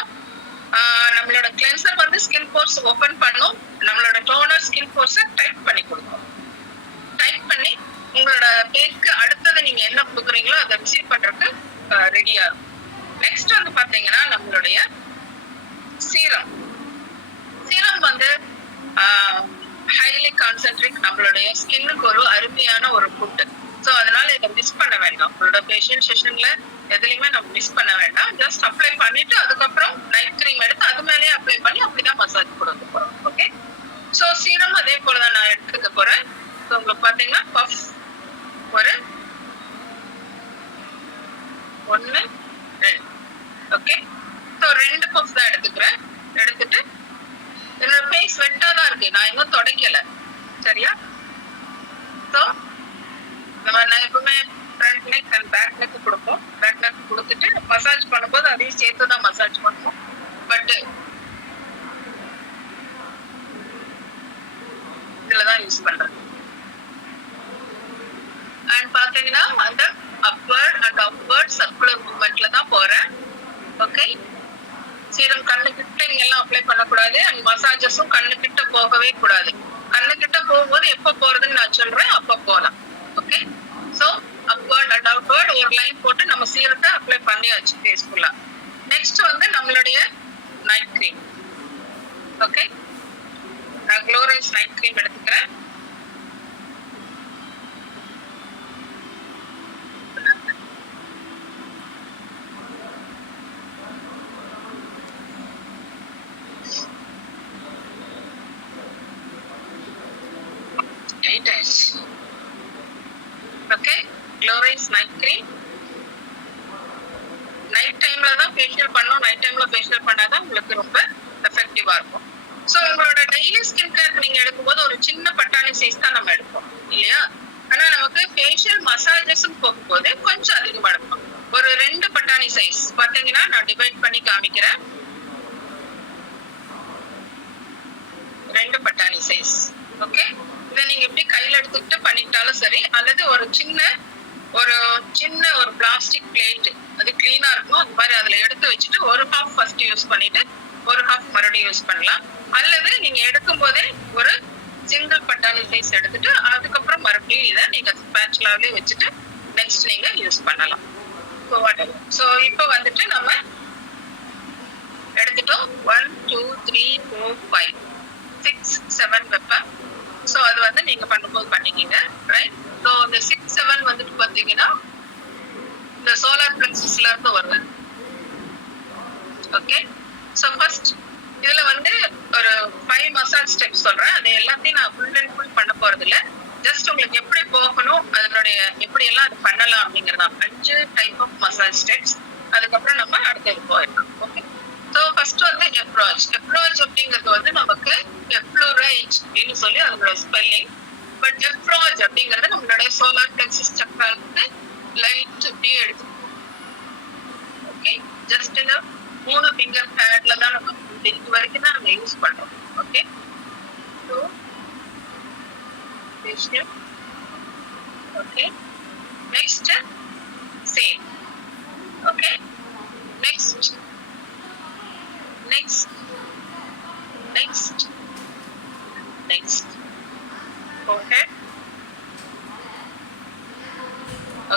நம்மளோட கிளென்சர் வந்து ஸ்கின் போர்ஸ் ஓபன் பண்ணும், நம்மளோட டோனர் ஸ்கின் போர்ஸை டைட் பண்ணி கொடுக்கும். டைட் பண்ணி உங்களோட பேஸ்க்கு அடுத்தது நீங்க என்ன கொடுக்குறீங்களோ அதை ரிசீவ் பண்றதுக்கு ரெடியா இருக்கும். நெக்ஸ்ட் வந்து பாத்தீங்கன்னா நம்மளுடைய சீரம். சீரம் வந்து ஹைலி கான்சென்ட்ரேட் நம்மளுடைய ஸ்கின்னுக்கு ஒரு அருமையான ஒரு ஃபுட். ஸோ அதனால இதை மிஸ் பண்ண வேண்டாம். உங்களோட ஃபேஷியல் செஷன்ல எதுலையுமே நம்ம மிஸ் பண்ண வேண்டாம். ஜஸ்ட் அப்ளை பண்ணிட்டு அதுக்கப்புறம் நைட் கிரீம் எடுத்து அது மேலேயே அப்ளை பண்ணி அப்படிதான் மசாஜ் கொடுக்க போறோம். ஓகே. ஸோ சீரம் அதே போலதான் நான் எடுத்துக்க போறேன். ஸோ உங்களுக்கு பாத்தீங்கன்னா பஃப் ஒரு 1 2. ஓகே. ஸோ 2 பஃப் தான் எடுத்துக்கிறேன். எடுத்துட்டு என்னோட ஃபேஸ் வெட்டா தான் இருக்கு, நான் இன்னும் தொடக்கல. சரியா? ஸோ நான் எப்பவுமே front neck and back neck கொடுப்போம். பேக் நெக் கொடுத்துட்டு மசாஜ் பண்ணும்போது அதையும் சேர்த்து தான் மசாஜ் பண்ணுவோம். பட் இதுலதான் யூஸ் பண்றேன். அண்ட் பாத்தீங்கன்னா அந்த அப்வர்ட் அண்ட் அப்வர்ட் சர்க்குலர் மூவ்மெண்ட்ல தான் போறேன். ஓகே. சீரம் கண்ணு கிட்ட எல்லாம் அப்ளை பண்ணக்கூடாது. அண்ட் மசாஜஸும் கண்ணு கிட்ட போகவே கூடாது. கண்ணு கிட்ட போகும்போது எப்ப போறதுன்னு நான் சொல்றேன், அப்ப போலாம். Okay. So upward and upward ஒரு லைன் போட்டு நம்ம சீரத்தை அப்ளை பண்ணியாச்சு ஃபேஸ் ஃபுல்லா. நெக்ஸ்ட் வந்து நம்மளுடைய நைட் கிரீம். ஓகே. நான் க்ளோரைஸ் நைட் கிரீம் எடுத்துக்கிறேன். ஓகே. க்ளோரைஸ் நைட் கிரீம் நைட் டைம்ல தான் ஃபேஷியல் பண்ணணும். நைட் டைம்ல ஃபேஷியல் பண்ணாதான் உங்களுக்கு ரொம்ப எஃபெக்டிவா இருக்கும். ஸோ உங்களோட டெய்லி ஸ்கின் கேர் நீங்க எடுக்கும்போது ஒரு சின்ன பட்டாணி சைஸ் தான் நம்ம எடுப்போம் இல்லையா? ஆனா நமக்கு ஃபேஷியல் மசாஜஸும் போகும்போது கொஞ்சம் அதிகமா எடுப்போம். ஒரு 2 பட்டாணி சைஸ் பாத்தீங்கன்னா நான் டிவைட் பண்ணி காமிக்கிறேன். 2 பட்டாணி சைஸ். ஓகே. இதை நீங்க எப்படி கையில எடுத்துக்கிட்டு பண்ணிக்கிட்டாலும் சரி, அல்லது ஒரு சின்ன ஒரு பிளாஸ்டிக் பிளேட் அது கிளீனா இருக்கும், அது மாதிரி அதுல எடுத்து வச்சுட்டு ஒரு ஹாஃப் ஃபர்ஸ்ட் யூஸ் பண்ணிட்டு ஒரு ஹாஃப் மறுபடியும் யூஸ் பண்ணலாம். அல்லது நீங்க எடுக்கும் போதே ஒரு சிங்கிள் பட்டாணி சைஸ் எடுத்துட்டு அதுக்கப்புறம் மறுபடியும் இதை நீங்க ஸ்பேச்சுலாவே வச்சுட்டு நெக்ஸ்ட் நீங்க யூஸ் பண்ணலாம். ஸோ இப்போ வந்துட்டு நம்ம எடுத்துட்டோம். 1 2 3 4 5 6 7 வைப்பேன். ஸோ அது வந்து நீங்க பண்ணும்போது பண்ணிக்கிங்க. ரைட். ஸோ இந்த 6 7 வந்துட்டு பாத்தீங்கன்னா இந்த சோலார் பிளெக்ஸஸ்ல இருந்து வருது. ஓகே. ஸோ ஃபர்ஸ்ட் இதுல வந்து ஒரு 5 மசாஜ் ஸ்டெப்ஸ் சொல்றேன். அது எல்லாத்தையும் நான் ஃபுல் அண்ட் ஃபுல் பண்ண போறது இல்லை. ஜஸ்ட் உங்களுக்கு எப்படி போகணும், அதனுடைய எப்படி எல்லாம் அது பண்ணலாம் அப்படிங்கிறதா 5 டைப் ஆஃப் மசாஜ் ஸ்டெப்ஸ். அதுக்கப்புறம் நம்ம அடுத்தது போயிடலாம். ஓகே. ஸோ ஃபர்ஸ்ட் வந்து எப்ராச். எப்ராச் அப்படிங்கிறது வந்து நமக்கு எஃப்ளூரைஜ் அப்படின்னு சொல்லி அதோட ஸ்பெல்லிங். பட் எப்ராச் அப்படிங்கிறது நம்மளுடைய சோலார் பிளெக்ஸஸ் சக்கராவுக்கு லைட் அப்படியே எடுத்துக்கணும். ஓகே. ஜஸ்ட் இந்த 3 ஃபிங்கர் பேட்ல தான் நம்ம இது வரைக்கும் தான் நம்ம யூஸ் பண்றோம். Okay. So facial. Okay. Next, same. Okay. Next. Next. Next. Next. Okay.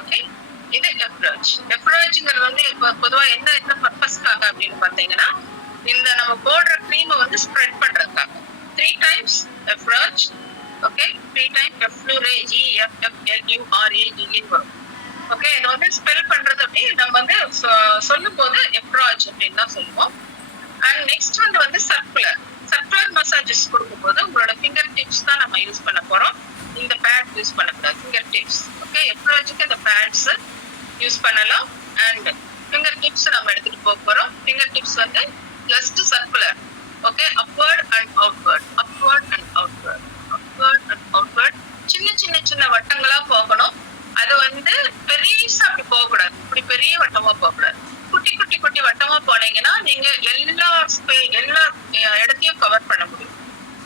Okay. இது எப்ரோச். எப்ரோச்ங்கிறது வந்து பொதுவா என்ன பர்பஸ்க்காக அப்படின்னு பாத்தீங்கன்னா, இந்த நம்ம போடுற க்ரீமை வந்து ஸ்ப்ரெட் பண்றதுக்காக 3 times எப்ரோச். ஓகே. 3 times எஃப்ளூரேஜ், EFFLURAGE வரும். ஓகே. இது வந்து ஸ்பெல் பண்றது அப்படி நம்ம வந்து சொல்லும் போது எப்ரோச் அப்படின்னு தான் சொல்லுவோம். அண்ட் நெக்ஸ்ட் வந்து சர்க்குலர் மசாஜஸ் கொடுக்கும்போது உங்களோட ஃபிங்கர் டிப்ஸ் தான் நம்ம யூஸ் பண்ண போறோம். இந்த பேட் யூஸ் பண்ணக்கூடாது, ஃபிங்கர் டிப்ஸ். ஓகே. எப்ரோச்சுக்கு இந்த பேட்ஸ் யூஸ் பண்ணலாம். அண்ட் ஃபிங்கர் டிப்ஸ் நம்ம எடுத்துட்டு போக போறோம். ஃபிங்கர் டிப்ஸ் வந்து just circular. Okay. Upward and outward, upward and outward, upward and outward. சின்ன வட்டங்களா போகணும். அது வந்து பெருசா அப்படி போகக்கூடாது, இப்படி பெரிய வட்டமா போகக்கூடாது. குட்டி வட்டமா போனீங்கன்னா நீங்க எல்லா இடத்தையும் கவர் பண்ண முடியும்.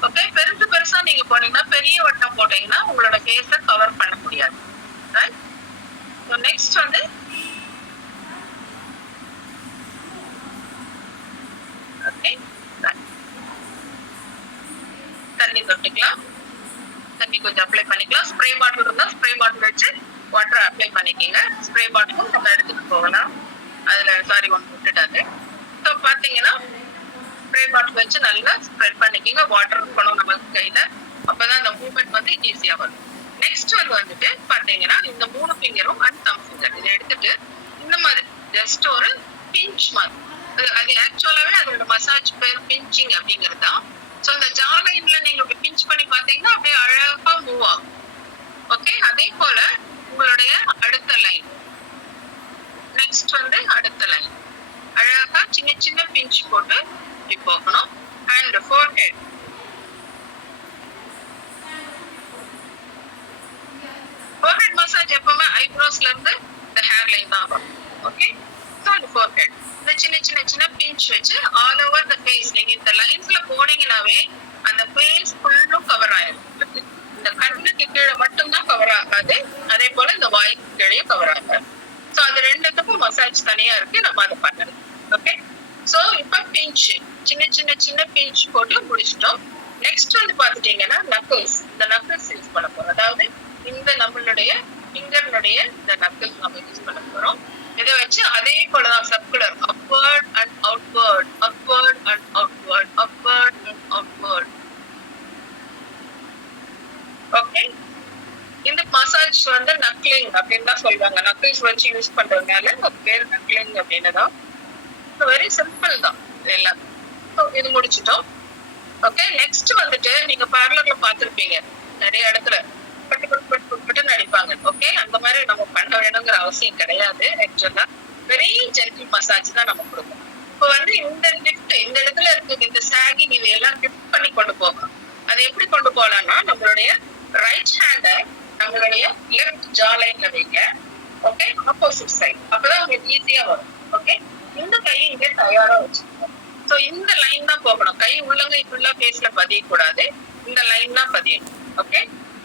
ஓகே. பெருசா நீங்க போனீங்கன்னா, பெரிய வட்டம் போட்டீங்கன்னா உங்களோட ஃபேஸ கவர் பண்ண முடியாது. ரைட். ஸோ நெக்ஸ்ட் வந்து ஓகே தண்ணி தொட்டுக்கலாம். தண்ணி கொஞ்சம் அப்ளை பண்ணிக்கலாம். ஸ்ப்ரே பாட்டில் இருந்தா ஸ்ப்ரே பாட்டில் வச்சு வாட்டர் அப்ளை பண்ணிக்கிங்க. ஸ்ப்ரே பாட்டிலும் நம்ம எடுத்துட்டு போகலாம். அதுல ஒன்று விட்டுட்டாங்க. ஸோ பாத்தீங்கன்னா ஸ்ப்ரே பாட்டில் வச்சு நல்லா ஸ்ப்ரெட் பண்ணிக்கோங்க. வாட்டர் இருக்கணும் நமக்கு கையில, அப்பதான் அந்த மூவ்மெண்ட் வந்து ஈஸியா வரும். நெக்ஸ்ட் வந்துட்டு பாத்தீங்கன்னா இந்த 3 ஃபிங்கரும் அண்ட் தம் ஃபிங்கர் இதை எடுத்துட்டு இந்த மாதிரி ஜஸ்ட் ஒரு பிஞ்ச் மாதிரி, அது ஆக்சுவலாவே அதோட மசாஜ் பேர் பிஞ்சிங் அப்படிங்கிறது தான். ஸோ இந்த ஜா லைன்ல நீங்க பிஞ்ச் பண்ணி பாத்தீங்கன்னா அப்படியே அழகா மூவ் ஆகும். ஓகே, அதே போல உங்களுடைய அடுத்த லைன், நெக்ஸ்ட் அடுத்த லைன் அழகா சின்ன சின்ன பிஞ்ச் போட்டு இப்படி போகணும். அண்ட் ஃபோர்ஹெட், ஃபோர்ஹெட் மசாஜ் எப்பவுமே ஐப்ரோஸ்ல இருந்து இந்த ஹேர் லைன் தான் வரும். ஓகே, ஸோ அந்த ஃபோர்ஹெட் இந்த சின்ன சின்ன சின்ன பிஞ்ச் வச்சு ஆல் ஓவர் த ஃபேஸ். நீங்க இந்த லைன்ஸ்ல போனீங்கன்னாவே அந்த ஃபேஸ் ஃபுல்லும் கவர் ஆயிடும். இந்த கண்ணுக்கு கீழே மட்டும்தான் கவர் ஆகாது, அதே போல இந்த வாய்க்கு கீழே கவர் ஆகாது. ஸோ அது ரெண்டுத்துக்கும் மசாஜ் தனியா இருக்கு, நம்ம அதை பண்ணணும். ஓகே, ஸோ இப்ப பிஞ்ச் சின்ன சின்ன சின்ன பிஞ்ச் போட்டு முடிச்சிட்டோம். நெக்ஸ்ட் பாத்துட்டீங்கன்னா நக்கிள்ஸ், இந்த நக்கிள்ஸ் யூஸ் பண்ண போறோம். அதாவது இந்த நம்மளுடைய ஃபிங்கர்னுடைய இந்த நக்கிள்ஸ் நம்ம யூஸ் பண்ண போறோம். இதை வச்சு அதே போலதான் circular upward and outward, upward and outward, upward and outward. Okay, இந்த மசாஜ் நக்லிங் அப்படின்னு தான் சொல்லுவாங்க. நக்கிள்ஸ் வச்சு யூஸ் பண்றதுனால அது பேர் நக்லிங் அப்படின்னு தான். வெரி சிம்பிள் தான் இதெல்லாம். இது முடிச்சிட்டோம். ஓகே, நெக்ஸ்ட் நீங்க பார்லர்ல பாத்திருப்பீங்க நிறைய இடத்துல பட்டு பட்டு பட்டு பட்டு நடிப்பாங்க. ஓகே, அந்த மாதிரி நம்ம பண்ண வேணுங்கிற அவசியம் கிடையாது. ஆக்சுவலா வெரி ஜென்டில் மசாஜ் தான் நம்ம கொடுக்கணும். இப்போ இந்த லிஃப்ட், இந்த இடத்துல இருக்கு இந்த சாகிங், இதையெல்லாம் லிஃப்ட் பண்ணி கொண்டு போகணும். அதை எப்படி கொண்டு போகலாம்னா நம்மளுடைய ரைட் ஹேண்ட நம்மளுடைய லெஃப்ட் ஜா லைன்ல வைங்க. ஓகே, ஆப்போசிட் சைட், அப்பதான் உங்களுக்கு ஈஸியா வரும். ஓகே, இந்த கையை இங்கே தயாரா வச்சுக்கணும். ஸோ இந்த லைன் தான் போகணும். கை உள்ளங்கை ஃபுல்லா ஃபேஸ்ல பதியக்கூடாது, இந்த லைன் தான் பதியணும். ஓகே,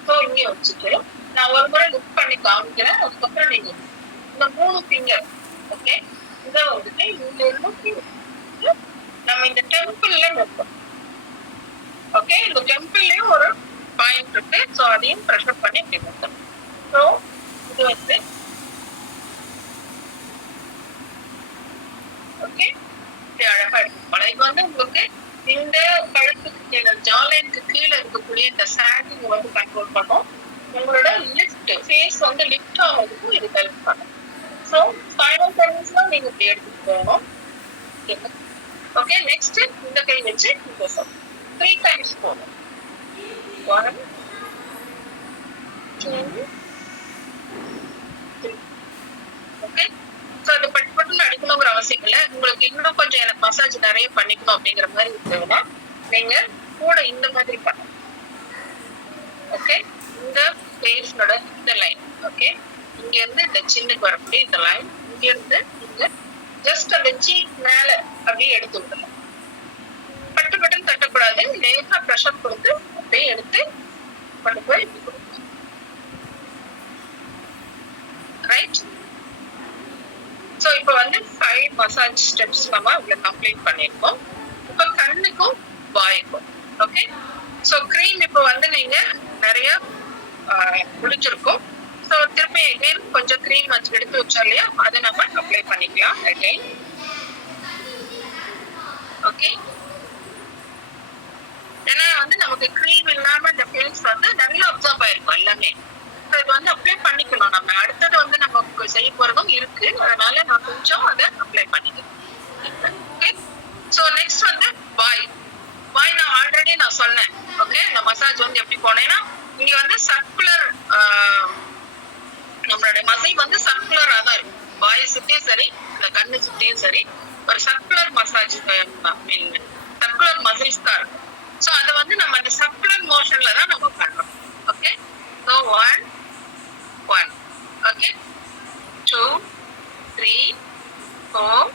ஸோ இங்கே வச்சுட்டு நான் ஒரு முறை லுக் பண்ணி காமிக்கிறேன். அதுக்கப்புறம் நீங்க இந்த 3 ஃபிங்கர், ஓகே, இதை இங்க இருந்து நம்ம இந்த டெம்பிள்ல வைப்போம். ஓகே, இந்த டெம்பிள்லயும் ஒரு பாயிண்ட் இருக்கு. ஸோ அதையும் ப்ரெஷர் பண்ணி இப்படி வைக்கணும். ஸோ இது ஓகே, இப்படி அழகா எடுத்துக்கோங்க. இப்போ உங்களுக்கு இந்த கழுத்துக்கு கீழே ஜாலைனுக்கு கீழே இருக்கக்கூடிய இந்த சாகிங் கண்ட்ரோல் பண்ணும். உங்களோட லிஃப்ட் ஃபேஸ் லிஃப்ட் ஆகிறதுக்கும் இது ஹெல்ப் பண்ணும். ஸோ ஃபைனல் டர்ன்ஸ் தான் நீங்க இப்படி எடுத்துட்டு போகணும். ஓகே, நெக்ஸ்ட் இந்த கை வச்சு இந்த 3 டைம்ஸ் போகணும். 1 2 3. ஓகே, ஸோ அது பட்டு பட்டுன்னு அடிக்கணுங்கிற அவசியம் இல்லை. உங்களுக்கு இன்னும் கொஞ்சம் எனக்கு மசாஜ் நிறைய பண்ணிக்கணும் அப்படிங்கிற மாதிரி இருந்ததுன்னா நீங்க கூட இந்த மாதிரி பண்ணணும். ஓகே, இந்த ஃபேஸ்னோட இந்த லைன், ஓகே, இங்க இருந்து இந்த சின்னுக்கு வரக்கூடிய இந்த லைன், இங்க இருந்து இங்க ஜஸ்ட் அந்த சீக் மேல அப்படியே எடுத்து விடணும். பட்டு பட்டுன்னு தட்டக்கூடாது, லேசா ப்ரெஷர் கொடுத்து அப்படியே எடுத்து கொண்டு போய் இப்படி கொடுக்கணும். ரைட். ஸோ இப்போ 5 மசாஜ் ஸ்டெப்ஸ் நம்ம இவ்வளோ கம்ப்ளீட் பண்ணியிருக்கோம். இப்போ கண்ணுக்கும் வாய்க்கும். ஓகே, ஸோ க்ரீம் இப்போ நீங்க நிறைய முடிச்சிருக்கோம். ஸோ திருப்பி எகைன் கொஞ்சம் க்ரீம் எடுத்து வச்சோம் இல்லையா, அதை நம்ம அப்ளை பண்ணிக்கலாம் எகைன். ஓகே, ஏன்னா நமக்கு க்ரீம் இல்லாம இந்த ஃபேஸ் நல்லா அப்சர்வ் ஆயிருக்கும் எல்லாமே. ஸோ இது அப்ளை பண்ணிக்கணும். நம்ம அடுத்தது நமக்கு செய்ய போறதும் இருக்கு, அதனால நான் கொஞ்சம் அதை அப்ளை பண்ணிக்கிறேன். ஓகே, ஸோ நெக்ஸ்ட் வாய். வாய் நான் ஆல்ரெடி நான் சொன்னேன். ஓகே, இந்த மசாஜ் எப்படி போனேன்னா இங்க சர்க்குலர், நம்மளுடைய மசில் சர்க்குலரா தான் இருக்கும். வாயை சுத்தியும் சரி, இந்த கண்ணு சுத்தியும் சரி, ஒரு சர்க்குலர் மசாஜ் மீன் சர்க்குலர் மசில்ஸ் தான் இருக்கும். ஸோ அதை நம்ம அந்த சர்க்குலர் மோஷன்ல தான் நம்ம பண்றோம். ஓகே, ஸோ 1 1, ஓகே, 2 3 4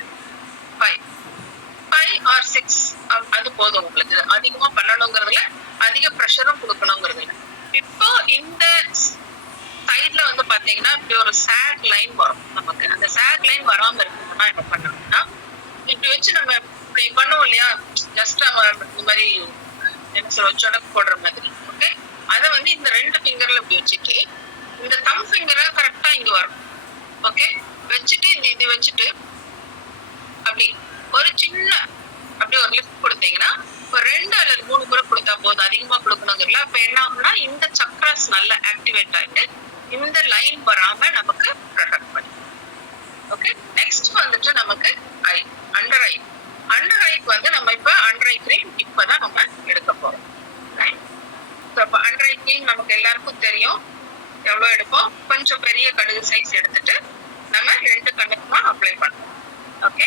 5 or 6 அது போதும். உங்களுக்கு அதிகமா பண்ணணுங்கிறதுல, அதிக ப்ரெஷரும் கொடுக்கணுங்கிறதுல. இப்போ இந்த சைட்ல பாத்தீங்கன்னா இப்படி ஒரு சாக் லைன் வரும் நமக்கு. அந்த சாக் லைன் வராம இருக்குன்னா என்ன பண்ணணும்னா இப்படி வச்சு நம்ம இப்படி பண்ணுவோம் இல்லையா, ஜஸ்ட் நம்ம இந்த மாதிரி என்ன சொல்ல சொடக்கு போடுற மாதிரி. ஓகே, அதை இந்த 2 ஃபிங்கர்ல இப்படி வச்சுட்டு இந்த தம் ஃபிங்கரை கரெக்டா இங்க வரும். ஓகே, வச்சுட்டு இந்த இது வச்சுட்டு அப்படி ஒரு சின்ன அப்படியே ஒரு லிஃப்ட் கொடுத்தீங்கன்னா ஒரு 2 அல்லது 3 முறை கொடுத்தா போதும், அதிகமா கொடுக்கணுங்கிறல. அப்ப என்ன ஆகும்னா இந்த சக்ராஸ் நல்லா ஆக்டிவேட் ஆயிட்டு இந்த லைன் வராம நமக்கு ப்ரொடெக்ட் பண்ணி. ஓகே, நெக்ஸ்ட் வந்துட்டு நமக்கு ஐ, அண்டர் ஐ. அண்டர் ஐக்கு வந்து நம்ம இப்ப அண்டர் ஐ கிரீம் இப்பதான் நம்ம எடுக்க போறோம். அண்டர் ஐ கிரீம் நமக்கு எல்லாருக்கும் தெரியும் எவ்வளவு எடுப்போம். கொஞ்சம் பெரிய கடுகு சைஸ் எடுத்துட்டு நம்ம 2 கண்ணுக்குமா அப்ளை பண்ணுவோம். ஓகே,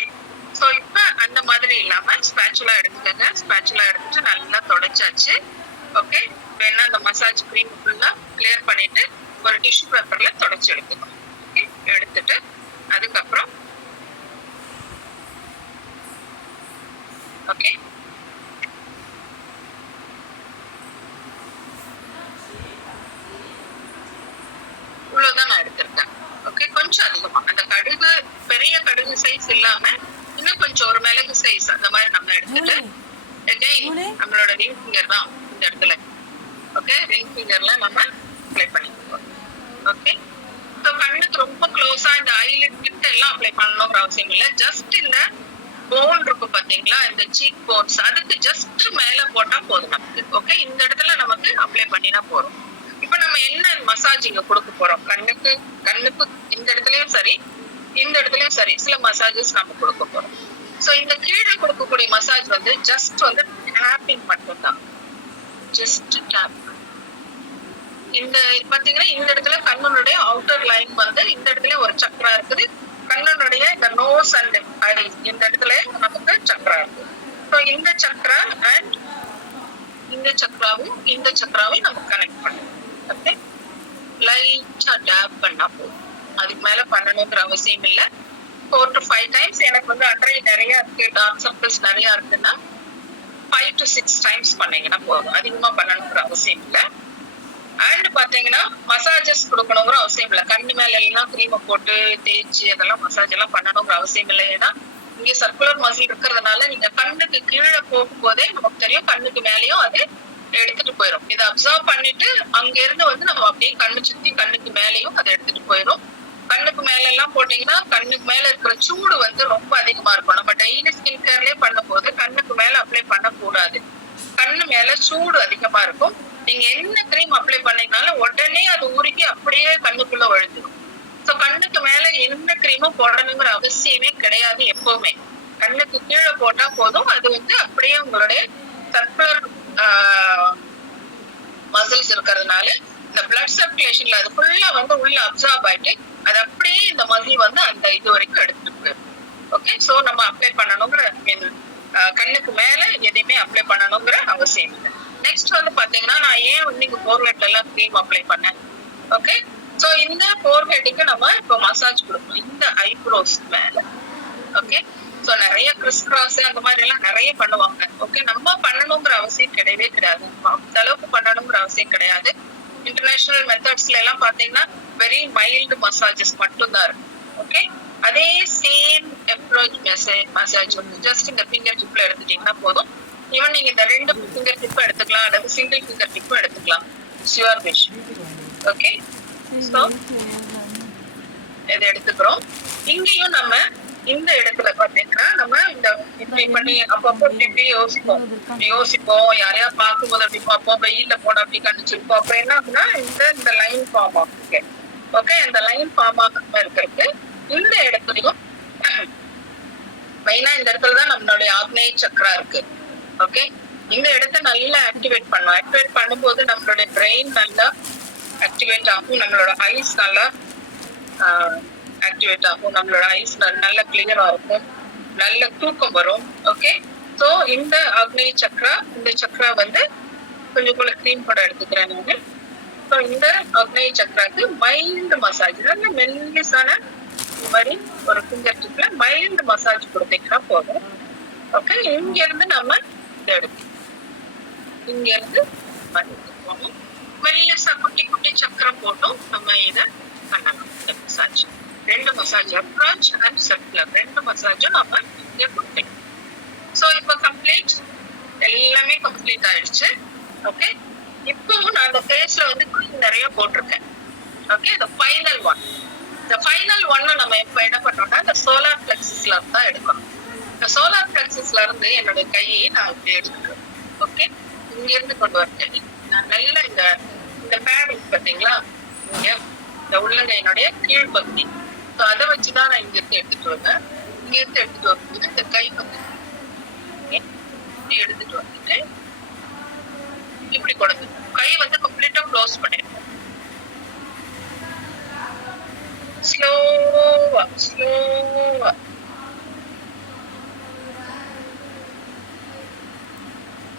சோ இப்ப அந்த மாதிரி இல்லாம ஸ்பேச்சுலா எடுத்துக்கங்க. ஸ்பேச்சுலா எடுத்துட்டு நல்லா தொடச்சாச்சு. ஓகே, வேணா அந்த மசாஜ் கிரீம் ஃபுல்லா கிளியர் பண்ணிட்டு ஒரு டிஷ்யூ பேப்பர்ல தொடச்சு எடுத்துக்கணும். ஓகே, எடுத்துட்டு அதுக்கப்புறம் ஓகே இவ்வளவுதான் நான் எடுத்திருக்கேன். ஓகே, கொஞ்சம் அதிகமா அந்த கடுகு பெரிய கடுகு சைஸ் இல்லாம இன்னும் கொஞ்சம் ஒரு மிளகு சைஸ் அந்த மாதிரி நம்ம எடுத்துட்டு நம்மளோட ரிங் ஃபிங்கர் தான் இந்த இடத்துல. ஓகே, ரிங் ஃபிங்கர்ல நம்ம அப்ளை பண்ணிக்குவோம். ஓகே, ஸோ கண்ணுக்கு ரொம்ப க்ளோஸா இந்த ஐலிட் கிட்ட எல்லாம் அப்ளை பண்ணணுங்கிற அவசியம் இல்லை. ஜஸ்ட் இந்த போன் இருக்கு பாத்தீங்களா, இந்த சீக் போன்ஸ், அதுக்கு ஜஸ்ட் மேல போட்டா போதும் நமக்கு. ஓகே, இந்த இடத்துல நமக்கு அப்ளை பண்ணினா போதும். இப்ப நம்ம என்ன மசாஜ் இங்க கொடுக்க போறோம், கண்ணுக்கு இந்த இடத்துலயும் சரி இந்த இடத்துலயும் சரி சில மசாஜஸ் நம்ம கொடுக்க போறோம். சோ இந்த கீழே கொடுக்கக்கூடிய மசாஜ் வந்து ஜஸ்ட் வந்து டேப்பிங் மட்டும்தான். Just tape. இந்த பாத்தீங்கன்னா இந்த இடத்துல கண்ணனுடைய அவுட்டர் லைன் வந்து இந்த இடத்துல ஒரு சக்கரா இருக்குது. கண்ணனுடைய இந்த நோஸ் அண்ட் ஐ இந்த இடத்துல நமக்கு சக்கரா இருக்கு. ஸோ இந்த சக்கரா அண்ட் இந்த சக்கராவும் நம்ம கனெக்ட் பண்ணுவோம். ஓகே, லைட்டா டேப் பண்ணா போதும், அதுக்கு மேல பண்ணணுங்கிற அவசியம் இல்லை. 4 to 5 times. எனக்கு வந்து அண்டரை நிறைய இருக்கு, டார்க் சர்க்கிள்ஸ் நிறைய இருக்குன்னா 5 to 6 times பண்ணீங்கன்னா போதும், அதிகமா பண்ணணுங்கிற அவசியம் இல்லை. அண்ட் பாத்தீங்கன்னா மசாஜஸ் கொடுக்கணுங்கிற அவசியம் இல்லை. கண்ணு மேல எல்லாம் கிரீமை போட்டு தேய்ச்சி அதெல்லாம் மசாஜ் எல்லாம் பண்ணணுங்கிற அவசியம் இல்லை. ஏன்னா இங்க சர்க்குலர் மசில் இருக்கிறதுனால நீங்க கண்ணுக்கு கீழே போகும்போதே நமக்கு தெரியும் கண்ணுக்கு மேலேயும் அது எடுத்துட்டு போயிடும். இதை அப்சர்வ் பண்ணிட்டு அங்க இருந்து வந்து நம்ம அப்படியே கண்ணு சுத்தி கண்ணுக்கு மேலேயும் அதை எடுத்துட்டு போயிடும். கண்ணுக்கு மேல எல்லாம் போட்டீங்கன்னா கண்ணுக்கு மேல இருக்கிற சூடு வந்து ரொம்ப அதிகமா இருக்கும். நம்ம டெய்லி ஸ்கின் கேர்லயே பண்ணும்போது கண்ணுக்கு மேல அப்ளை பண்ணக்கூடாது. கண்ணு மேல சூடு அதிகமா இருக்கும். நீங்க என்ன கிரீம் அப்ளை பண்ணீங்கனாலும் உடனே அது உருகி அப்படியே கண்ணுக்குள்ள விழுந்துடும். சோ கண்ணுக்கு மேல என்ன கிரீமும் போடணுங்கிற அவசியமே கிடையாது. எப்பவுமே கண்ணுக்கு கீழே போட்டா போதும், அது வந்து அப்படியே உங்களுடைய சர்க்குலர் மசில்ஸ் இருக்கிறதுனால இந்த பிளட் சர்க்குலேஷன்ல அது ஃபுல்லா வந்து உள்ள அப்சார்ப் ஆயிட்டு அது அப்படியே இந்த மசில் வந்து அந்த இது வரைக்கும் எடுத்துட்டு போயிடும். ஓகே, சோ நம்ம அப்ளை பண்ணணுங்கிற கண்ணுக்கு மேல எதையுமே அப்ளை பண்ணணுங்கிற அவசியம் இல்லை. நெக்ஸ்ட் வந்து பாத்தீங்கன்னா நான் ஏன் வந்து இங்க ஃபோர்ஹெட்ல எல்லாம் கிரீம் அப்ளை பண்ணேன். ஓகே, சோ இந்த ஃபோர்ஹெட்டுக்கு நம்ம இப்போ மசாஜ் கொடுக்கணும் இந்த ஐப்ரோஸ் மேல. ஓகே, சோ நிறைய கிறிஸ் கிராஸ் அந்த மாதிரி எல்லாம் நிறைய பண்ணுவாங்க. ஓகே, நம்ம பண்ணணுங்கிற அவசியம் கிடையவே கிடையாது, அந்த அளவுக்கு பண்ணணுங்கிற அவசியம் கிடையாது. இன்டர்நேஷனல் மெத்தட்ஸ்ல எல்லாம் பாத்தீங்கன்னா வெரி மைல்டு மசாஜஸ் மட்டும்தான் இருக்கு. ஓகே, அதே சேம் அப்ரோச் மசாஜ் வந்து ஜஸ்ட் இந்த ஃபிங்கர் டிப்ல எடுத்துட்டீங்கன்னா போதும். ஈவன் நீங்க இந்த 2 ஃபிங்கர் டிப்பும் எடுத்துக்கலாம் அல்லது சிங்கிள் ஃபிங்கர் டிப்பும் எடுத்துக்கலாம், யுவர் விஷ். ஓகே, சோ இதை எடுத்துக்கிறோம். இங்கேயும் நம்ம இந்த இடத்துல பாத்தீங்கன்னா நம்ம இந்த இப்படி பண்ணி அப்பப்போ இப்படி யோசிப்போம் யாரையா பார்க்கும்போது அப்படி பார்ப்போம், வெயில்ல போன அப்படி கண்டிச்சிருப்போம். அப்ப என்ன ஆகுனா இந்த லைன் ஃபார்ம் ஆகும். ஓகே, இந்த லைன் ஃபார்ம் ஆகாம இருக்கிறதுக்கு இந்த இடத்துலயும் மெயினா இந்த இடத்துலதான் நம்மளுடைய ஆக்னேய சக்கரா இருக்கு. ஓகே, இந்த இடத்த நல்லா ஆக்டிவேட் பண்ணும். ஆக்டிவேட் பண்ணும்போது நம்மளுடைய பிரெயின் நல்லா ஆக்டிவேட் ஆகும், நம்மளோட ஐஸ் நல்லா ஆக்டிவேட் ஆகும், நம்மளோட ஐஸ் நல்ல கிளியரா இருக்கும், நல்ல தூக்கம் வரும். ஓகே, சோ இந்த ஆக்னேய சக்கரா, இந்த சக்கரா வந்து கொஞ்சம் போல கிரீம் கூட எடுத்துக்கிறேன் நான். ஸோ இந்த ஆக்னேய சக்கராக்கு மைல்டு மசாஜ், நல்ல மெல்லிசான இந்த மாதிரி ஒரு ஃபிங்கர் டிப்ல மைல்டு மசாஜ் கொடுத்தீங்கன்னா போதும். ஓகே, இங்க இருந்து நம்ம இதை எடுக்கணும், இங்க இருந்து மெல்லிசா குட்டி குட்டி சக்கரம் போட்டும் நம்ம இதை பண்ணணும். இந்த massage 2 massage approach and circular 2 மசாஜும் நம்ம இங்க கொடுக்கணும். ஸோ இப்போ கம்ப்ளீட் எல்லாமே கம்ப்ளீட் ஆயிடுச்சு. ஓகே, இப்பவும் நான் அந்த ஃபேஸ்ல வந்து கிரீம் நிறைய போட்டிருக்கேன். ஓகே, இந்த ஃபைனல் ஒன் நம்ம இப்ப என்ன பண்றோம்னா இந்த சோலார் பிளெக்ஸஸ்ல தான் எடுக்கணும். சோலார் பிளக்ஸஸ்ல இருந்து என்னோட கையை நான் இப்படி எடுத்துக்கிறேன். ஓகே, இங்க இருந்து கொண்டு வரேன். நான் நல்லா இந்த பேட் பாத்தீங்களா, இங்க இந்த உள்ளங்கையினுடைய கீழ்பகுதி, அதை வச்சுதான் நான் இங்க இருந்து எடுத்துட்டு வருவேன். இங்க இருந்து எடுத்துட்டு வரும்போது இந்த கை வந்து இப்படி எடுத்துட்டு வந்துட்டு இப்படி கொடுங்க. கை வந்து கம்ப்ளீட்டா க்ளோஸ் பண்ணிருக்கோம். ஸ்லோவா ஸ்லோவா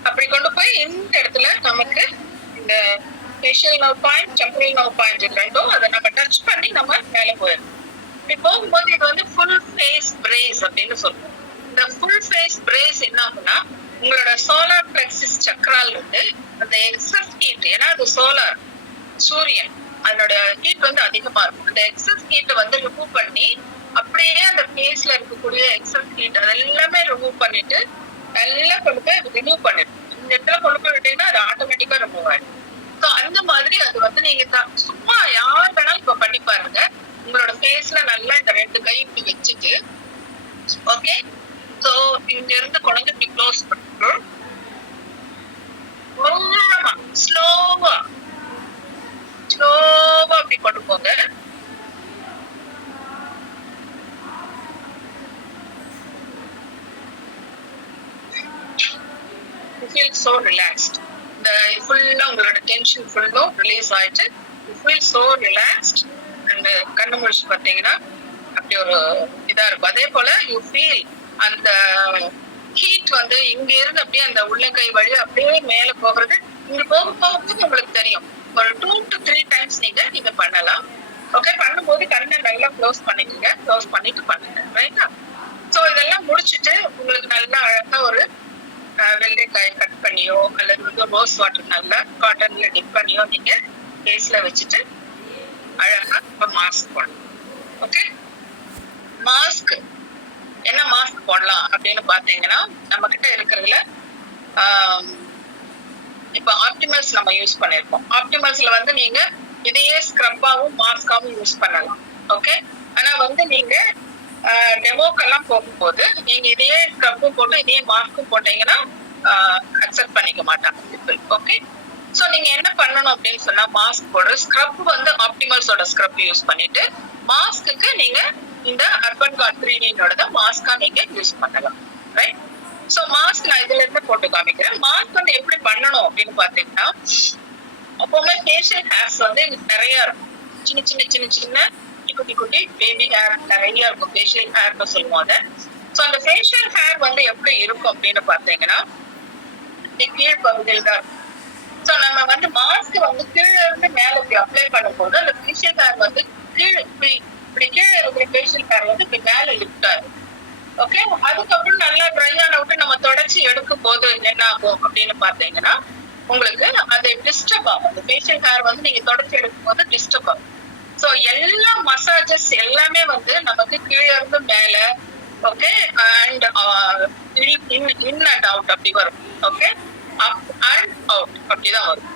அப்படி கொண்டு போய் இந்த இடத்துல நமக்கு இந்த facial nerve point, temporal nerve point ரெண்டும் அதை நம்ம டச் பண்ணி நம்ம மேல போயிடும். இப்படி போகும்போது இது வந்து ஃபுல் ஃபேஸ் பிரேஸ் அப்படின்னு சொல்லுவோம். இந்த ஃபுல் ஃபேஸ் பிரேஸ் என்ன ஆகும்னா, உங்களோட சோலார் பிளெக்ஸஸ் சக்ரால் வந்து அந்த எக்ஸஸ் ஹீட், ஏன்னா அது சோலார் சூரியன், அதனோட ஹீட் வந்து அதிகமா இருக்கும். அந்த எக்ஸஸ் ஹீட் வந்து ரிமூவ் பண்ணி அப்படியே அந்த ஃபேஸ்ல இருக்கக்கூடிய எக்ஸஸ் ஹீட் அதெல்லாமே ரிமூவ் பண்ணிட்டு எல்லாம் கொண்டு போய் ரிமூவ் பண்ணிடும். இந்த இடத்துல கொண்டு போய் விட்டீங்கன்னா அது ஆட்டோமேட்டிக்கா ரிமூவ் ஆயிடும். ஸோ அந்த மாதிரி அது வந்து நீங்க சும்மா யார் வேணாலும் இப்ப பண்ணி பாருங்க. உங்களோட ஃபேஸ்ல நல்லா இந்த ரெண்டு கை இப்படி வச்சுட்டு, ஓகே, ஸோ இங்க இருந்து குழந்தை இப்படி க்ளோஸ் பண்ணிட்டு ஸ்லோவா ஸ்லோவா அப்படி கொண்டு போங்க. You feel so relaxed. இந்த ஃபுல்லா உங்களோட டென்ஷன் ஃபுல்லும் ரிலீஸ் ஆயிட்டு you feel so relaxed. அந்த கண்ணு முடிச்சு பார்த்தீங்கன்னா அப்படி ஒரு இதா இருக்கும். அதே போல யூ ஃபீல் அந்த ஹீட் வந்து இங்க இருந்து அப்படியே அந்த உள்ளங்கை வழி அப்படியே மேல போகிறது. இங்க போகும்போது உங்களுக்கு தெரியும். ஒரு 2 to 3 times நீங்க பண்ணலாம். ஓகே, பண்ணும்போது கண்ணை நல்லா க்ளோஸ் பண்ணிக்கோங்க. க்ளோஸ் பண்ணிட்டு பண்ணுங்க, ரைட்டா? ஸோ இதெல்லாம் முடிச்சுட்டு உங்களுக்கு நல்லா அழகா ஒரு வெள்ளரிக்காய் கட் பண்ணியோ அல்லது வந்து ரோஸ் வாட்டர் நல்லா காட்டன்ல டிப் பண்ணியோ நீங்க ஃபேஸ்ல வச்சுட்டு அழகா இப்ப மாஸ்க் போடணும். ஓகே, மாஸ்க் என்ன மாஸ்க் போடலாம் அப்படின்னு பாத்தீங்கன்னா, நம்ம கிட்ட இருக்கிறதுல இப்ப ஆப்டிமல்ஸ் நம்ம யூஸ் பண்ணிருக்கோம். ஆப்டிமல்ஸ்ல வந்து நீங்க இதையே ஸ்க்ரப்பாவும் மாஸ்காவும் யூஸ் பண்ணலாம். ஓகே, ஆனா வந்து நீங்க டெமோக்கெல்லாம் போகும்போது நீங்க இதையே ஸ்க்ரப்பும் போட்டு இதையே மாஸ்க்கும் போட்டீங்கன்னா அக்செப்ட் பண்ணிக்க மாட்டாங்க. ஓகே, ஸோ நீங்க என்ன பண்ணணும் அப்படின்னு சொன்னா, மாஸ்க் போடுற ஸ்க்ரப் வந்து ஆப்டிமல்ஸோட ஸ்க்ரப் யூஸ் பண்ணிட்டு, மாஸ்க்கு நீங்க இந்த அர்பன் கார்ட் 3D மாஸ்கா நீங்க யூஸ் பண்ணலாம், ரைட்? ஸோ மாஸ்க் நான் இதுல இருந்து போட்டு காமிக்கிறேன். மாஸ்க் வந்து எப்படி பண்ணணும் அப்படின்னு பாத்தீங்கன்னா, அப்பவுமே ஃபேஷியல் ஹேர்ஸ் வந்து நிறைய இருக்கும். சின்ன சின்ன சின்ன சின்ன குட்டி குட்டி பேபி ஹேர் நிறைய இருக்கும். ஃபேஷியல் ஹேர்னு சொல்லுவோம் அதை. ஸோ அந்த ஃபேஷியல் ஹேர் வந்து எப்படி இருக்கும் அப்படின்னு பாத்தீங்கன்னா, கீழ் பகுதியில் தான் இருக்கும். ஸோ நம்ம வந்து மாஸ்க் வந்து கீழே இருந்து மேல இப்படி அப்ளை பண்ணும்போது அந்த ஃபேஷியல் ஹேர் வந்து கீழே இப்படி கீழே இருக்கிற ஃபேஷியல் ஹேர் வந்து இப்படி மேல லிஃப்ட் ஆகும். ஓகே, அதுக்கப்புறம் நல்லா ட்ரை ஆன விட்டு நம்ம தொடச்சி எடுக்கும் போது என்ன ஆகும் அப்படின்னு பாத்தீங்கன்னா, உங்களுக்கு அது டிஸ்டர்ப் ஆகும். அந்த ஃபேஷியல் ஹேர் வந்து நீங்க தொடச்சி எடுக்கும் போது டிஸ்டர்ப் ஆகும். ஸோ எல்லா மசாஜஸ் எல்லாமே வந்து நமக்கு கீழே இருந்து மேல, okay, and in and out அப்படி வரும். ஓகே, அப் அண்ட் அவுட் அப்படிதான் வரும்.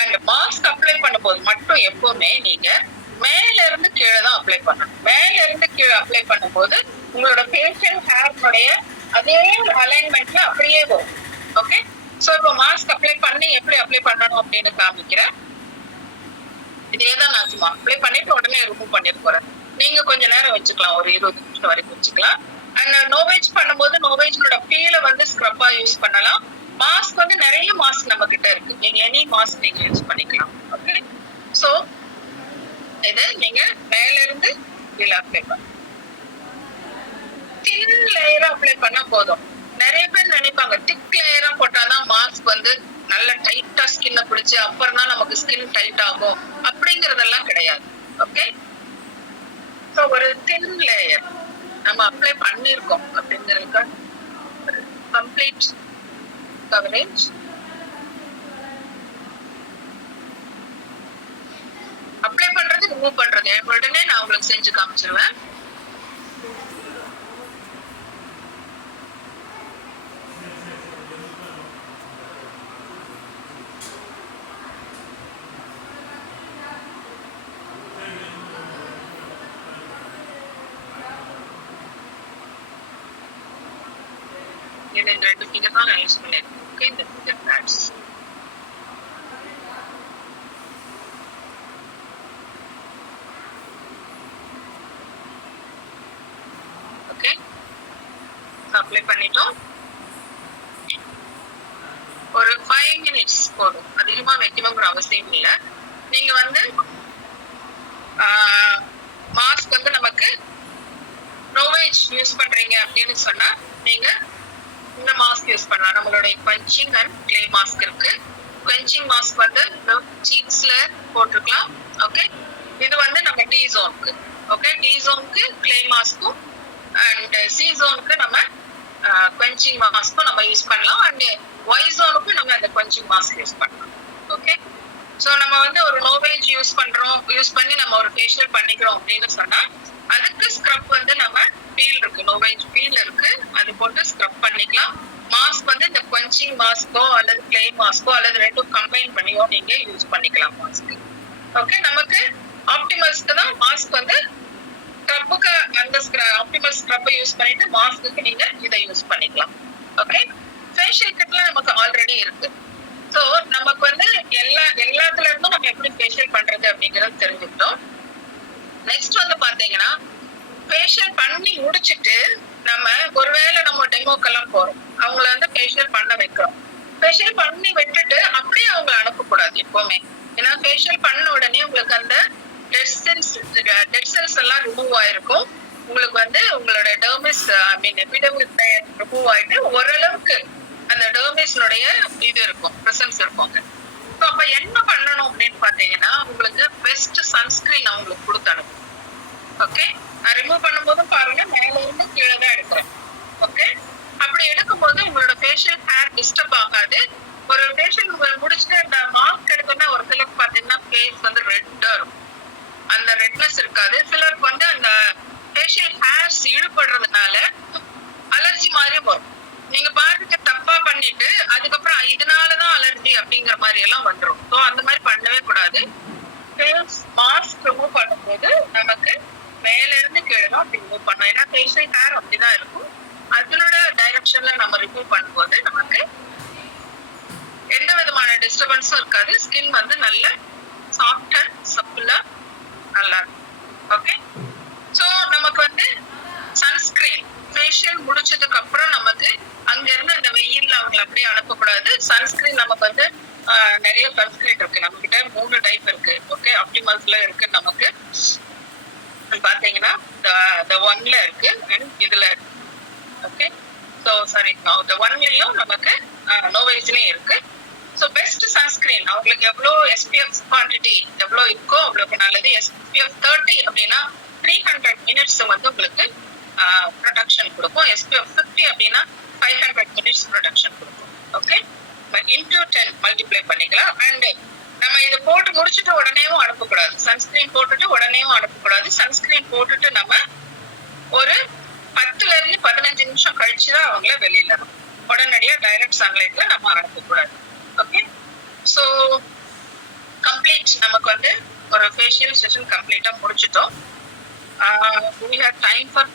அண்ட் மாஸ்க் அப்ளை பண்ணும்போது மட்டும் எப்பவுமே நீங்க மேல இருந்து கீழே தான் அப்ளை பண்ணணும். மேல இருந்து கீழே அப்ளை பண்ணும்போது உங்களோட ஃபேஷியல் ஹேர்னுடைய அதே அலைன்மெண்ட்ல அப்படியே வரும். ஓகே, ஸோ இப்போ மாஸ்க் அப்ளை பண்ணி எப்படி அப்ளை பண்ணணும் அப்படின்னு காமிக்கிறேன். இதேதான் நான் சும்மா அப்ளை பண்ணிட்டு உடனே ரிமூவ் பண்ணிட்டு போறேன். நீங்க கொஞ்ச நேரம் வச்சுக்கலாம், ஒரு 20 நிமிஷம் வரைக்கும் வச்சுக்கலாம். அண்ட் நோவேஜ் பண்ணும்போது நோவேஜோட ஃபீலை வந்து ஸ்க்ரப்பா யூஸ் பண்ணலாம். மாஸ்க் வந்து நிறைய மாஸ்க் நம்ம கிட்ட இருக்கு. நீங்க எனி மாஸ்க் நீங்க யூஸ் பண்ணிக்கலாம். ஓகே, ஸோ இது நீங்க மேல இருந்து கீழே அப்ளை பண்ணலாம். தின் லேயரா அப்ளை பண்ணா போதும். நிறைய பேர் நினைப்பாங்க திக் லேயரா போட்டாதான் மாஸ்க் வந்து நல்ல டைட்டா ஸ்கின்ன பிடிச்சு அப்புறம் தான் நமக்கு ஸ்கின் டைட் ஆகும் அப்படிங்கறதெல்லாம் கிடையாது. ஓகே, ஸோ ஒரு தின் லேயர் நம்ம அப்ளை பண்ணிருக்கோம் அப்படிங்கிறதுக்கு கம்ப்ளீட் கவரேஜ். அப்ளை பண்றது ரிமூவ் பண்றது உடனே நான் உங்களுக்கு செஞ்சு காமிச்சிருவேன். இது இந்த 2 ஃபிங்கர் தான் நான் யூஸ் பண்ணிருக்கேன். ஓகே, இந்த ஃபிங்கர் பேட்ஸ். ஓகே, அப்ளை பண்ணிட்டோம். ஒரு 5 மினிட்ஸ் போதும், அதிகமா வைக்கணுங்கிற அவசியம் இல்லை. நீங்க வந்து மாஸ்க் வந்து நமக்கு நோவேஜ் யூஸ் பண்றீங்க அப்படின்னு சொன்னா நீங்க இந்த மாஸ்க் யூஸ் பண்ணலாம். நம்மளுடைய குவென்ச்சிங் அண்ட் கிளே மாஸ்க் இருக்கு. குவென்ச்சிங் மாஸ்க் வந்து சீக்ஸ்ல போட்டுக்கலாம். ஓகே, இது வந்து நம்ம டி ஜோனுக்கு. ஓகே, டி ஜோனுக்கு கிளே மாஸ்க்கும் அண்ட் சி ஜோனுக்கு நம்ம குவென்ச்சிங் மாஸ்க்கும் நம்ம யூஸ் பண்ணலாம். அண்ட் ஒய் ஜோனுக்கும் நம்ம அந்த குவென்ச்சிங் மாஸ்க் யூஸ் பண்ணலாம். ஓகே, ஸோ நம்ம வந்து ஒரு நோவேஜ் யூஸ் பண்ணி நம்ம ஒரு ஃபேஷியல் பண்ணிக்கிறோம் அப்படின்னு சொன்னா அதுக்கு ஸ்க்ரப் வந்து நம்ம பீல் இருக்கு, நோவேஜ் பீல் இருக்கு, அது போட்டு ஸ்க்ரப் பண்ணிக்கலாம். மாஸ்க் வந்து இந்த குவென்ச்சிங் மாஸ்கோ அல்லது கிளே மாஸ்கோ அல்லது ரெண்டும் கம்பைன் பண்ணியோ நீங்க யூஸ் பண்ணிக்கலாம் மாஸ்க். ஓகே, நமக்கு ஆப்டிமல்ஸ்க்கு தான் மாஸ்க் வந்து ஸ்க்ரப்புக்கு அந்த ஆப்டிமல் ஸ்க்ரப்பை யூஸ் பண்ணிட்டு மாஸ்க்கு நீங்க இதை யூஸ் பண்ணிக்கலாம். ஓகே, ஃபேஷியல் கிட்ல நமக்கு ஆல்ரெடி இருக்கு. ஸோ நமக்கு வந்து எல்லாத்துல இருந்தும் நம்ம எப்படி ஃபேஷியல் பண்றது அப்படிங்கறது தெரிஞ்சுக்கிட்டோம். நெக்ஸ்ட் வந்து பாத்தீங்கன்னா ஃபேஷியல் பண்ணி முடிச்சுட்டு நம்ம ஒருவேளை நம்ம டெமோக்கெல்லாம் போறோம், அவங்கள வந்து ஃபேஷியல் பண்ண வைக்கிறோம். ஃபேஷியல் பண்ணி விட்டுட்டு அப்படியே அவங்கள அனுப்பக்கூடாது எப்பவுமே. ஏன்னா ஃபேஷியல் பண்ண உடனே உங்களுக்கு அந்த டெட் செல்ஸ் எல்லாம் ரிமூவ் ஆயிருக்கும். உங்களுக்கு வந்து உங்களோட டெர்மிஸ் எபிடெர்மிஸ் ரிமூவ் ஆயிட்டு ஓரளவுக்கு அந்த டெர்மிஸ்னுடைய இது இருக்கும், பிரசன்ஸ் இருக்கும். ஸோ அப்ப என்ன பண்ணணும் அப்படின்னு பாத்தீங்கன்னா உங்களுக்கு பெஸ்ட் சன்ஸ்கிரீன் அவங்களுக்கு கொடுத்து அனுப்பும். ஓகே, நான் ரிமூவ் பண்ணும்போதும் பாருங்க மேல இருந்து கீழே தான் எடுக்கிறேன். ஓகே, அப்படி எடுக்கும்போது உங்களோட ஃபேஷியல் ஹேர் டிஸ்டர்ப் ஆகாது. ஒரு ஃபேஷியல் முடிச்சுட்டு அந்த மாஸ்க் எடுக்கணும்னா ஒரு சிலருக்கு பாத்தீங்கன்னா ஃபேஸ் வந்து ரெட்டா இருக்கும், அந்த ரெட்னஸ் இருக்காது. சிலருக்கு வந்து அந்த ஃபேஷியல் ஹேர்ஸ் இழுபடுறதுனால அலர்ஜி மாதிரியும் வரும். நீங்க பாட்டுக்கு தப்பா பண்ணிட்டு அதுக்கப்புறம் இதனாலதான் அலர்ஜி அப்படிங்கிற மாதிரி எல்லாம் வந்துடும். ஸோ அந்த மாதிரி பண்ணவே கூடாது. ஃபேஸ் மாஸ்க் ரிமூவ் பண்ணும்போது நமக்கு மேல இருந்து கீழே தான் அப்படி ரிமூவ் பண்ணணும். ஏன்னா ஃபேஷியல் ஹேர் அப்படிதான் இருக்கும். அதனோட டைரக்ஷன்ல நம்ம ரிமூவ் பண்ணும்போது நமக்கு எந்த விதமான டிஸ்டர்பன்ஸும் இருக்காது. ஸ்கின் வந்து நல்ல சாஃப்ட் அண்ட் சப்பிளா நல்லா இருக்கும். ஓகே, ஸோ நமக்கு வந்து சன்ஸ்கிரீன் ஃபேஷியல் முடிச்சதுக்கு அப்புறம் நமக்கு அங்க இருந்து அந்த வெயில்ல அவங்களை அப்படியே அனுப்பக்கூடாது. சன்ஸ்கிரீன் நமக்கு வந்து நிறைய சன்ஸ்கிரீன் இருக்கு, நம்ம கிட்ட 3 டைப் இருக்கு. ஓகே, ஆப்டிமல்ஸ்ல இருக்கு, நமக்கு பாத்தீங்கன்னா the 1ல இருக்கு அண்ட் இதுல இருக்கு. ஓகே, ஸோ சாரி the 1லயும் நமக்கு நோவேஜ்லயும் இருக்கு. ஸோ பெஸ்ட் சன்ஸ்கிரீன் அவங்களுக்கு எவ்வளோ எஸ்பிஎஃப் குவான்டிட்டி எவ்வளோ இருக்கோ அவ்வளோக்கு நல்லது. எஸ்பிஎஃப் 30 அப்படின்னா 300 மினிட்ஸ் வந்து உங்களுக்கு ப்ரொடக்ஷன் கொடுக்கும். எஸ்பிஎஃப் 50 அப்படின்னா 500 மினிட்ஸ் ப்ரொடக்ஷன் கொடுக்கும். ஓகே, இன்டூ 10 மல்டிப்ளை பண்ணிக்கலாம். அண்ட் நம்ம இதை போட்டு முடிச்சுட்டு உடனேவும் அனுப்பக்கூடாது. சன்ஸ்கிரீன் போட்டுட்டு உடனேவும் அனுப்பக்கூடாது. சன்ஸ்கிரீன் போட்டுட்டு நம்ம ஒரு 10ல இருந்து 15 நிமிஷம் கழிச்சுதான் அவங்கள வெளியில வரும். உடனடியா டைரக்ட் சன்லைட்ல நம்ம அனுப்பக்கூடாது. ஓகே, ஸோ கம்ப்ளீட் நமக்கு வந்து ஒரு ஃபேஷியல் செஷன் கம்ப்ளீட்டா முடிச்சிட்டோம். We have time for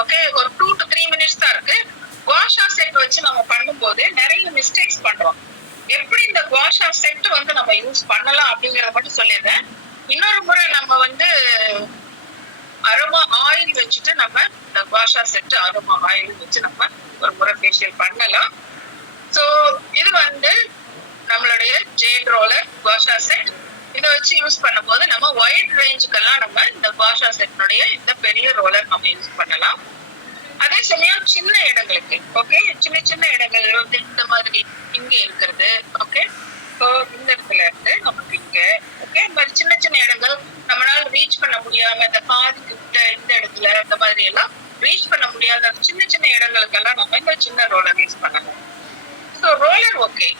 okay, ஒரு 2 to 3 மினிட்ஸ் தான் இருக்கு. குவாஷா செட் வச்சு நம்ம பண்ணும்போது நிறைய மிஸ்டேக்ஸ் பண்றோம். எப்படி இந்த குவாஷா செட் வந்து நம்ம யூஸ் பண்ணலாம் அப்படிங்கறத மட்டும் சொல்லிடுறேன். இன்னொரு முறை நம்ம வந்து அரோமா ஆயில் வச்சுட்டு நம்ம இந்த குவாஷா செட் அரோமா ஆயில் வச்சு நம்ம ஒரு முறை ஃபேஷியல் பண்ணலாம். ஸோ இது வந்து நம்மளுடைய ஜேட் ரோலர் குவாஷா செட். இதை வச்சு யூஸ் பண்ணும்போது நம்ம வைட் ரேஞ்சுக்கெல்லாம் நம்ம இந்த குவாஷா செட்னுடைய இந்த பெரிய ரோலர் நம்ம யூஸ் பண்ணலாம். அதே சமயம் சின்ன இடங்களுக்கு ஓகே, சின்ன சின்ன இடங்கள் வந்து இந்த மாதிரி இங்க இருக்கிறது. ஓகே, ஸோ இந்த இடத்துல இருந்து நமக்கு இங்க ஓகே, இந்த மாதிரி சின்ன சின்ன இடங்கள் நம்மளால ரீச் பண்ண முடியாம இந்த பாதி கிட்ட இந்த இடத்துல இந்த மாதிரி எல்லாம் ரீச் பண்ண முடியாத சின்ன சின்ன இடங்களுக்கெல்லாம் நம்ம இந்த சின்ன ரோலர் யூஸ் பண்ணலாம். ஸோ ரோலர் ஓகே,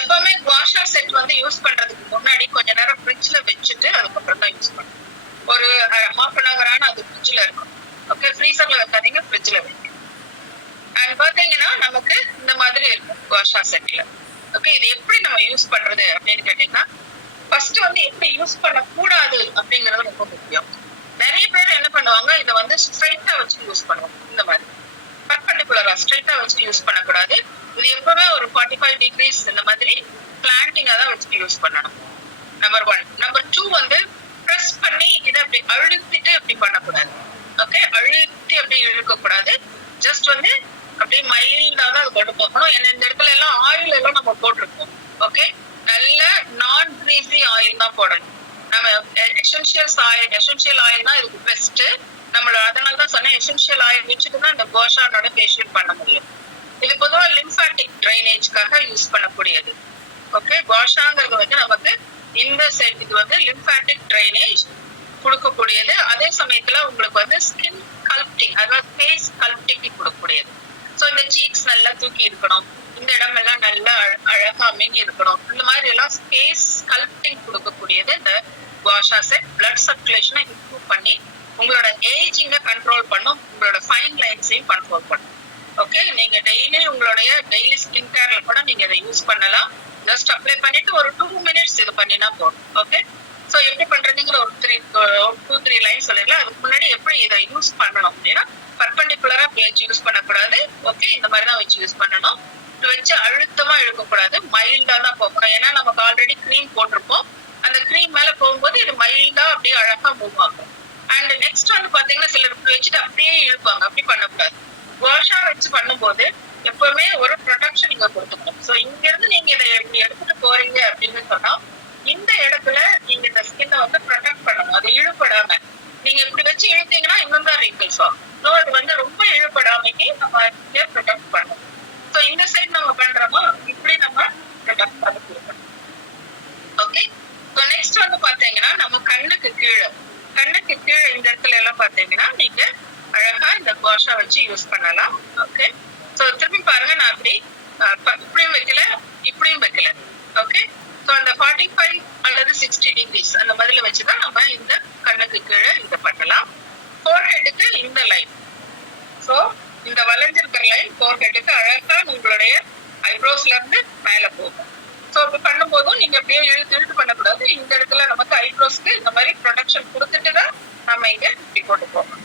எப்பவுமே குவாஷா செட் வந்து யூஸ் பண்றதுக்கு முன்னாடி கொஞ்ச நேரம் ஃப்ரிட்ஜ்ல வச்சுட்டு அதுக்கப்புறம் தான் யூஸ் பண்ணணும். ஒரு ½ hour ஆன அது ஃப்ரிட்ஜ்ல இருக்கும். ஓகே, ஃப்ரீசர்ல வைக்காதீங்க, ஃப்ரிட்ஜ்ல வைங்க. அண்ட் பாத்தீங்கன்னா நமக்கு இந்த மாதிரி இருக்கும் குவாஷா செட்ல. ஓகே, இது எப்படி நம்ம யூஸ் பண்றது அப்படின்னு கேட்டீங்கன்னா ஃபர்ஸ்ட் வந்து எப்படி யூஸ் பண்ண கூடாது அப்படிங்கறது ரொம்ப முக்கியம். நிறைய பேர் என்ன பண்ணுவாங்க, இதை வந்து ஸ்ட்ரைட்டா வச்சு யூஸ் பண்ணுவாங்க. இந்த மாதிரி பர்பெண்டிகுலரா ஸ்ட்ரைட்டா வச்சு யூஸ் பண்ணக்கூடாது. இது எப்பவுமே ஒரு 45 டிகிரிஸ் இந்த மாதிரி பிளான்டிங்கா தான் வச்சு யூஸ் பண்ணணும். நம்பர் 1. நம்பர் 2 வந்து பிரஸ் பண்ணி இதை அப்படி அழுத்திட்டு அப்படி பண்ணக்கூடாது. ஓகே, அழுத்தி அப்படி இழுக்கக்கூடாது. ஜஸ்ட் வந்து அப்படியே மைல்டா தான் அது கொண்டு போகணும். ஏன்னா இந்த இடத்துல எல்லாம் ஆயில் எல்லாம் நம்ம போட்டிருக்கோம். ஓகே, நல்ல நான் கிரீசி ஆயில் தான் போடணும். நம்ம எசென்ஷியல் ஆயில் தான் இதுக்கு பெஸ்ட். நம்மளோட அதனால தான் சொன்னேன், எசென்ஷியல் ஆயில் வச்சுட்டு தான் இந்த கோஷானோட ஃபேஷியல் பண்ண முடியும். இது பொதுவாக லிம்ஃபாட்டிக் ட்ரைனேஜ்க்காக யூஸ் பண்ணக்கூடியது. ஓகே, கோஷாங்கிறது வந்து நமக்கு இந்த சைட் இது வந்து லிம்ஃபாட்டிக் ட்ரைனேஜ் கொடுக்கக்கூடியது. அதே சமயத்துல உங்களுக்கு வந்து ஸ்கின் கல்ப்டிங், அதாவது ஃபேஸ் கல்ப்டிங் கொடுக்கக்கூடியது. ஸோ இந்த சீக்ஸ் நல்லா தூக்கி இருக்கணும், இந்த இடம் எல்லாம் நல்லா அழகா அமைங்கி இருக்கணும். இந்த மாதிரி எல்லாம் ஃபேஸ் கல்ப்டிங் கொடுக்கக்கூடியது இந்த குவாஷா செட். பிளட் சர்க்குலேஷனை இம்ப்ரூவ் பண்ணி உங்களோட ஏஜிங்க கண்ட்ரோல் பண்ணும், உங்களோட ஃபைன் லைன்ஸையும் கண்ட்ரோல் பண்ணும். ஓகே, நீங்க டெய்லி ஸ்கின் கேர்ல கூட நீங்க இதை யூஸ் பண்ணலாம். ஜஸ்ட் அப்ளை பண்ணிட்டு ஒரு 2 மினிட்ஸ் இது பண்ணினா போதும். ஓகே, ஸோ எப்படி பண்றதுங்கிற ஒரு 2-3 லைன் சொல்லிடலாம். அதுக்கு முன்னாடி எப்படி இதை யூஸ் பண்ணணும் அப்படின்னா, பர்பெண்டிகுலரா வச்சு யூஸ் பண்ணக்கூடாது. ஓகே, இந்த மாதிரி தான் வச்சு யூஸ் பண்ணணும். வச்சு அழுத்தமா இழுக்கக்கூடாது, மைல்டா தான் போகணும். ஏன்னா நமக்கு ஆல்ரெடி க்ரீம் போட்டிருப்போம். அந்த க்ரீம் மேல போகும்போது இது மைல்டா அப்படியே அழகா மூவ் ஆகும். அண்ட் நெக்ஸ்ட் வந்து பாத்தீங்கன்னா சிலர் வச்சுட்டு அப்படியே இழுப்பாங்க. அப்படி பண்ணக்கூடாது. வாஷா வச்சு பண்ணும்போது எப்பவுமே ஒரு ப்ரொடெக்ஷன் நீங்க கொடுத்துக்கணும். ஸோ இங்க இருந்து நீங்க இதை இப்படி எடுத்துட்டு போறீங்க அப்படின்னு சொன்னா இந்த இடத்துல நீங்க இந்த ஸ்கின்னை வந்து ப்ரொடெக்ட் பண்ணணும். அது இழுப்படாம நீங்க இப்படி வச்சு இழுத்தீங்கன்னா இன்னும் தான் ரிங்கிள்ஸ் ஆகும். ஸோ அது வந்து ரொம்ப இழுப்படாமைக்கு நம்ம ப்ரொடெக்ட் பண்ணணும். ஸோ இந்த சைட் நம்ம பண்றோமோ இப்படி நம்ம ப்ரொடெக்ட் பண்ணி கொடுக்கணும். ஓகே, ஸோ நெக்ஸ்ட் வந்து பாத்தீங்கன்னா நம்ம கண்ணுக்கு கீழே இந்த இடத்துல எல்லாம் பாத்தீங்கன்னா நீங்க அழகா இந்த கோஷா வச்சு யூஸ் பண்ணலாம். ஓகே, ஸோ திரும்பி பாருங்க, நான் அப்படி இப்படியும் வைக்கல இப்படியும் வைக்கல. ஓகே, ஸோ அந்த 45 அல்லது 60 டிகிரிஸ் அந்த மாதிரி வச்சுதான் நம்ம இந்த கண்ணுக்கு கீழே இதை பண்ணலாம். ஃபோர்ஹெட்டுக்கு இந்த லைன், ஸோ இந்த வளைஞ்சிருக்கிற லைன் ஃபோர்ஹெட்டுக்கு அழகா உங்களுடைய ஐப்ரோஸ்ல இருந்து மேல போகும். ஸோ இப்படி பண்ணும்போதும் நீங்க அப்படியே இழுத்து பண்ணக்கூடாது. இந்த இடத்துல நமக்கு ஐப்ரோஸ்க்கு இந்த மாதிரி ப்ரொடெக்ஷன் கொடுத்துட்டு தான் நம்ம இங்க இப்படி கொண்டு போகணும்.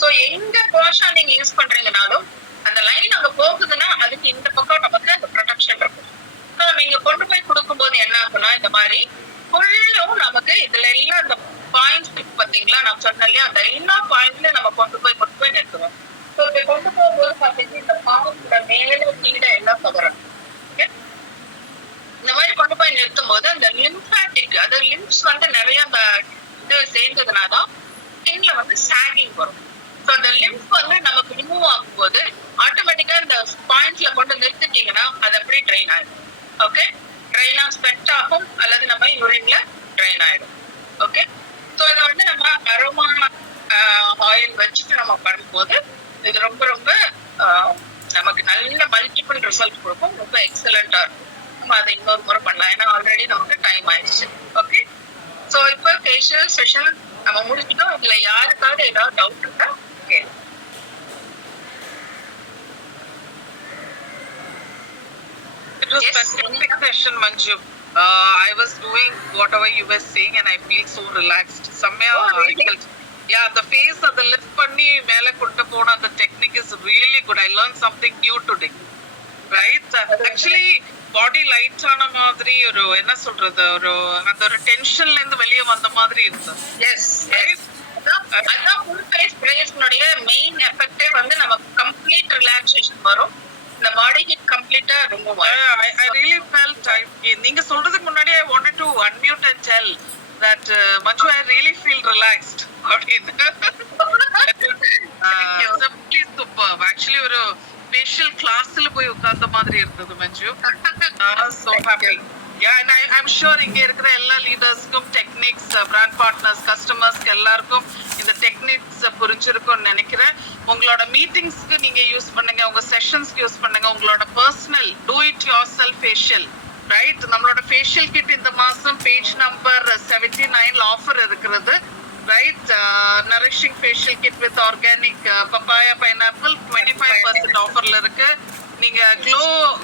ஸோ எங்க கோஷா நீங்க யூஸ் பண்றீங்கனாலும் அந்த லைன் அங்க போகுதுன்னா அதுக்கு இந்த பக்கம் நமக்கு அந்த ப்ரொடெக்ஷன் இருக்கும். ஸோ நீங்க கொண்டு போய் கொடுக்கும்போது என்ன ஆகும்னா இந்த மாதிரி ஃபுல்லும் நமக்கு இதுல எல்லாம் அந்த பாயிண்ட்ஸ் பாத்தீங்களா, நான் சொன்னேன் இல்லையா, அந்த எல்லா பாயிண்ட்ல நம்ம கொண்டு போய் நிறுத்துவோம். ஸோ இப்ப கொண்டு போகும்போது பாத்தீங்கன்னா இந்த பாயிண்ட்ல மேல கீழே எல்லாம் கவரும். இந்த மாதிரி கொண்டு போய் நிறுத்தும் போது அந்த லிம்ஃபாட்டிக், அது லிம்ஸ் வந்து நிறைய அந்த இது சேர்ந்ததுனாதான் ஸ்கின்ல வந்து சாகிங் வரும். ஸோ அந்த லிம்ஃப் வந்து நமக்கு ரிமூவ் ஆகும்போது ஆட்டோமேட்டிக்கா இந்த பாயிண்ட்ஸ்ல கொண்டு நிறுத்திட்டீங்கன்னா அது அப்படியே ட்ரைன் ஆயிடும். ஓகே, ட்ரைனா ஸ்வெட் ஆகும் அல்லது நம்ம யூரின்ல ட்ரைன் ஆயிடும். ஓகே, ஸோ இதை வந்து நம்ம அரோமா ஆயில் வச்சுட்டு நம்ம பண்ணும்போது இது ரொம்ப ரொம்ப நமக்கு நல்ல மல்டிபிள் ரிசல்ட் கொடுக்கும். ரொம்ப எக்ஸலண்டா இருக்கும். நம்ம அதை இன்னொரு முறை பண்ணலாம், ஏன்னா ஆல்ரெடி நமக்கு டைம் ஆயிடுச்சு. ஓகே, ஸோ இப்போ ஃபேஷியல் செஷன் நம்ம முடிச்சுட்டோம். இதுல யாருக்காவது ஏதாவது டவுட் இருக்கா கேளு. It was fantastic session, Manju. I was doing whatever you were saying and I feel so relaxed. Yeah, the face of the lift panni mele kottu pona the technique is really good. I learned something new today. Right? Actually body light ஆன மாதிரி ஒரு என்ன சொல்றது, ஒரு அந்த ஒரு டென்ஷன்ல இருந்து வெளியே வந்த மாதிரி இருந்தது. எஸ், அதான் ஃபுல் ஃபேஸ் பிரேஸ்னுடைய மெயின் எஃபெக்டே வந்து நமக்கு கம்ப்ளீட் ரிலாக்ஸேஷன் வரும். இந்த பாடி ஹீட் கம்ப்ளீட்டா ரிமூவ் ஆகும். I really felt நீங்க சொல்றதுக்கு முன்னாடி I wanted to unmute and tell that Manju, I really feel relaxed. Simply superb. Actually ஒரு facial classல போய் உட்கார்ந்த மாதிரி இருந்தது மஞ்சு. So happy. Yeah, and I'm sure இங்க இருக்கிற எல்லா லீடர்ஸ்க்கும் டெக்னிக்ஸ், பிராண்ட் பார்ட்னர்ஸ், கஸ்டமர்ஸ்க்கு எல்லாருக்கும் இந்த டெக்னிக்ஸ் புரிஞ்சிருக்கும்னு நினைக்கிறேன். உங்களோட மீட்டிங்ஸ்க்கு நீங்க யூஸ் பண்ணுங்க, உங்க செஷன்ஸ்க்கு யூஸ் பண்ணுங்க, உங்களோட personal do it yourself facial. Right, நம்மளோட ஃபேஷியல் கிட் இந்த மாசம் பேஜ் நம்பர் 79ல ஆஃபர் இருக்கிறது. Right, nourishing facial kit with organic papaya pineapple 25% ஆஃபர்ல இருக்கு. நீங்க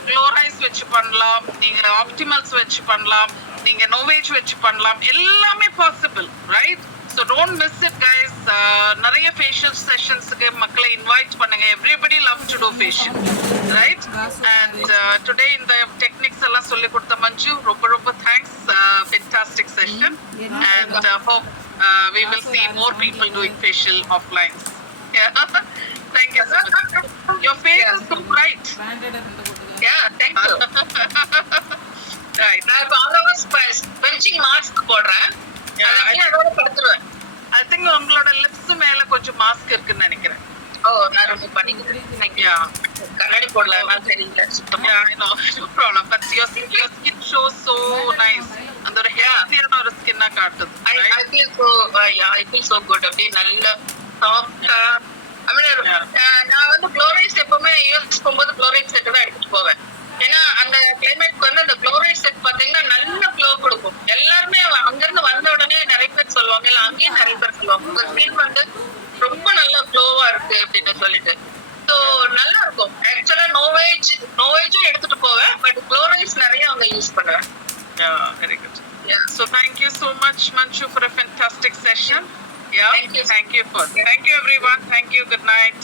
க்ளோரைஸ் வச்சு பண்ணலாம், நீங்க ஆப்டிமல்ஸ் வச்சு பண்ணலாம், நீங்க நோவேஜ் வச்சு பண்ணலாம், எல்லாமே possible. Right, So don't miss it, guys. நிறைய facial sessionsக்கு மக்களை invite பண்ணுங்க. Everybody love to do facial, right? And today இந்த techniques எல்லாம் சொல்லி கொடுத்த மஞ்சு ரொம்ப thanks. Fantastic session. And hope we will see more people doing facial offline. Yeah. Thank you so much. Your face is so bright. Yeah, thank you. Right. நான் இப்போ always benching mask போடுறேன். அதோட படுத்துருவேன். I think உங்களோட lips மேல கொஞ்சம் mask இருக்குன்னு நினைக்கிறேன். நான் ரிமூவ் பண்ணிக்கிறேன். Thank you. Yeah. கண்ணாடி போடல, அதனால தெரியல சுத்தமா. Yeah, I know. No problem. But your skin shows so nice. அந்த ஒரு ஹெல்த்தியான ஒரு ஸ்கின்னா காட்டுது. I feel so I feel so good. அப்படியே நல்ல சாஃப்டா. நான் வந்து குளோரைஸ் எப்பவுமே யூஸ் பண்ணும்போது குளோரைஸ் செட் தான் எடுத்துட்டு போவேன். ஏன்னா அந்த கிளைமேட்க்கு வந்து அந்த குளோரைஸ் செட் பாத்தீங்கன்னா நல்ல க்ளோ கொடுக்கும். எல்லாருமே அங்கிருந்து வந்த உடனே நிறைய பேர் சொல்லுவாங்க, இல்ல அங்கேயும் நிறைய பேர் சொல்லுவாங்க, உங்க ஸ்கின் வந்து ரொம்ப நல்ல க்ளோவா இருக்கு அப்படின்னு சொல்லிட்டு. ஸோ நல்லா இருக்கும். ஆக்சுவலா நோவேஜும் எடுத்துட்டு போவேன், பட் குளோரைஸ் நிறைய அவங்க யூஸ் பண்ணுவேன். Yeah, very good. Yeah. So thank you so much, Manju, for a fantastic session. Yeah. Thank you. Thank you everyone. Thank you. Good night.